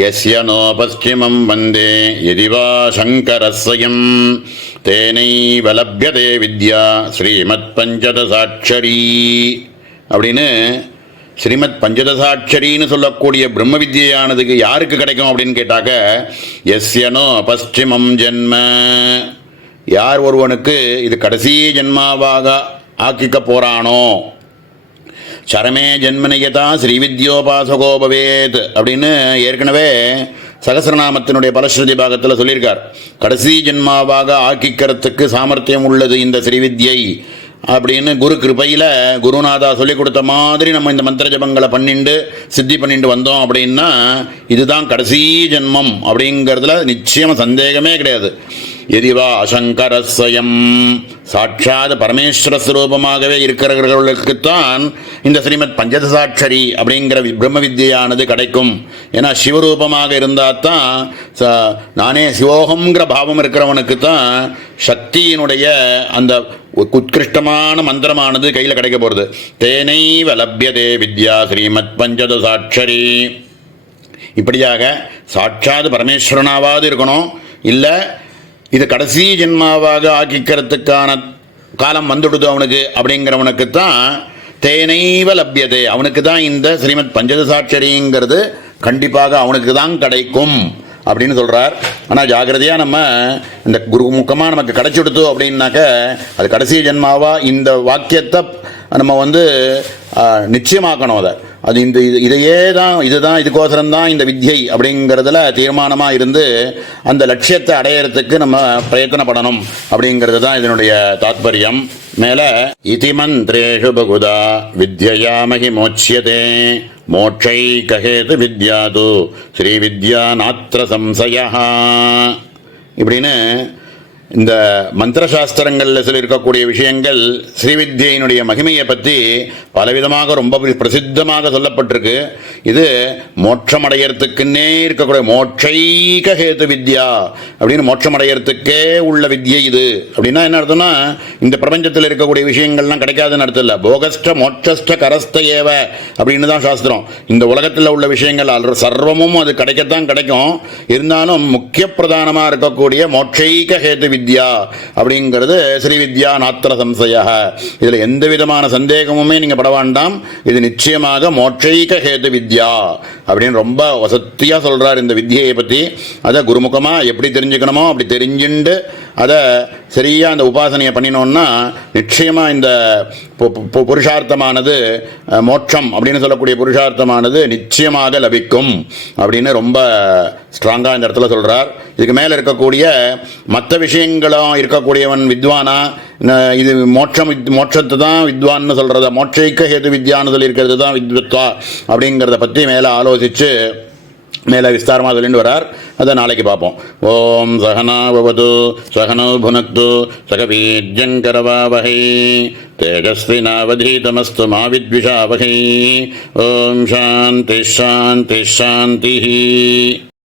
யஸ்ய நோ பஸ்சிமம் வந்தே யதிவா சங்கரஸ்வயம் தேனைவ லப்யதே வித்யா ஸ்ரீமத் பஞ்சதசாட்சரி அப்படின்னு ஸ்ரீமத் பஞ்சதசாட்சரின்னு சொல்லக்கூடிய பிரம்ம வித்யானதுக்கு யாருக்கு கிடைக்கும் அப்படின்னு கேட்டாக்க யஸ்ய நோ பஸ்சிமம் ஜென்ம யார் ஒருவனுக்கு இது கடைசி ஜென்மாவாக ஆக்கிக்க போகிறானோ சரமே ஜென்மனியதா ஸ்ரீவித்யோபாசகோ பவேத் அப்படின்னு ஏற்கனவே சகஸ்ரநாமத்தினுடைய பலஸ்ருதி பாகத்தில் சொல்லியிருக்கார். கடைசி ஜென்மாவாக ஆக்கிக்கிறதுக்கு சாமர்த்தியம் உள்ளது இந்த ஸ்ரீவித்யை அப்படின்னு குரு கிருபையில் குருநாதா சொல்லிக் கொடுத்த மாதிரி நம்ம இந்த மந்திர ஜபங்களை சித்தி பண்ணிட்டு வந்தோம் அப்படின்னா இதுதான் கடைசி ஜென்மம் அப்படிங்கிறதுல நிச்சயம் சந்தேகமே கிடையாது. எதிவா அசங்கரஸ்வயம் சாட்சாத் பரமேஸ்வர ஸ்வரூபமாகவே இருக்கிறவர்களுக்குத்தான் இந்த ஸ்ரீமத் பஞ்சதசாட்சரி அப்படிங்கிற பிரம்ம வித்யானது கிடைக்கும். ஏன்னா சிவரூபமாக இருந்தால் தான் நானே சிவோகங்கிற பாவம் இருக்கிறவனுக்கு தான் சக்தியினுடைய அந்த உத்கிருஷ்டமான மந்திரமானது கையில் கிடைக்க போகிறது. தேனைவ லப்யதே வித்யா ஸ்ரீமத் பஞ்சதசாட்சரி. இப்படியாக சாட்சாத் பரமேஸ்வரனாவது இருக்கணும், இல்லை இது கடைசி ஜென்மாவாக ஆக்கிக்கிறதுக்கான காலம் வந்துடுது அவனுக்கு அப்படிங்கிறவனுக்கு தான் தேனைவ லப்யதே அவனுக்கு தான் இந்த ஸ்ரீமத் பஞ்சதசாட்சரிங்கிறது கண்டிப்பாக அவனுக்கு தான் கிடைக்கும் அப்படின்னு சொல்கிறார். ஆனால் ஜாகிரதையாக நம்ம இந்த குருமுகமாக நமக்கு கிடைச்சிடுத்து அப்படின்னாக்க அது கடைசி ஜென்மாவாக இந்த வாக்கியத்தை நம்ம நிச்சயமாக்கணும். அது இதுக்கோசரம் தான் இந்த வித்யை அப்படிங்கிறதுல தீர்மானமாக இருந்து அந்த லட்சியத்தை அடையிறதுக்கு நம்ம பிரயத்தனப்படணும் அப்படிங்கிறது தான் இதனுடைய தாத்பரியம். மேலே இதி மந்திரேஷு பகுதா வித்யா மகிமோச்யதே மோட்சைகஹேது வித்யாது ஸ்ரீ வித்யா நாத்திர சம்சயா இப்படின்னு இந்த மந்திரசாஸ்திரங்களில் சொல்லியிருக்கக்கூடிய விஷயங்கள் ஸ்ரீவித்யினுடைய மகிமையை பற்றி பலவிதமாக ரொம்ப பிரசித்தமாக சொல்லப்பட்டிருக்கு. இது மோட்சமடையறதுக்குன்னே இருக்கக்கூடிய மோட்சைக ஹேது வித்யா அப்படின்னு மோட்சமடையறதுக்கே உள்ள வித்யை இது. அப்படின்னா என்ன அர்த்தம்னா இந்த பிரபஞ்சத்தில் இருக்கக்கூடிய விஷயங்கள்லாம் கிடைக்காதுன்னு அர்த்தம் இல்லை. போகஸ்ட மோட்சஸ்ட கரஸ்த ஏவ அப்படின்னு தான் சாஸ்திரம். இந்த உலகத்தில் உள்ள விஷயங்கள் சர்வமும் அது கிடைக்கத்தான் கிடைக்கும். இருந்தாலும் முக்கிய பிரதானமாக இருக்கக்கூடிய மோட்சைக ஹேது வித்யா அப்படிங்கிறது ஸ்ரீ வித்யா நாத்திர சம்சய. இதுல எந்த விதமான சந்தேகமுமே நீங்க பட வேண்டாம். இது நிச்சயமாக மோட்சைக ஹேது வித்யா அப்படின்னு ரொம்ப வசத்தியா சொல்றார் இந்த வித்யை பத்தி. அதை குருமுகமா எப்படி தெரிஞ்சுக்கணுமோ அப்படி தெரிஞ்சுண்டு அதை சரியா அந்த உபாசனையை பண்ணினோம்னா நிச்சயமா இந்த புருஷார்த்தமானது மோட்சம் அப்படின்னு சொல்லக்கூடிய புருஷார்த்தமானது நிச்சயமாக லபிக்கும் அப்படின்னு ரொம்ப ஸ்ட்ராங்காக இந்த இடத்துல சொல்றார். இதுக்கு மேலே இருக்கக்கூடிய மற்ற விஷயங்களும் இருக்கக்கூடியவன் வித்வானா, இது மோட்சத்தை தான் வித்வான்னு சொல்றத, மோட்சைக்க ஹேது வித்யான்னு சொல்லியிருக்கிறது தான் வித்வத்வா அப்படிங்கிறத பற்றி மேலே ஆலோசித்து மேலே விஸ்தாரமாக சொல்லிட்டு வரார். அதை நாளைக்கு பார்ப்போம். ஓம் சகனா பவது சகனோ புனக்து சகவீர்யங்கரவாவஹை தேஜஸ்வினாவதீதமஸ்து மா வித்விஷாவஹை. ஓம் சாந்தி சாந்தி சாந்தி.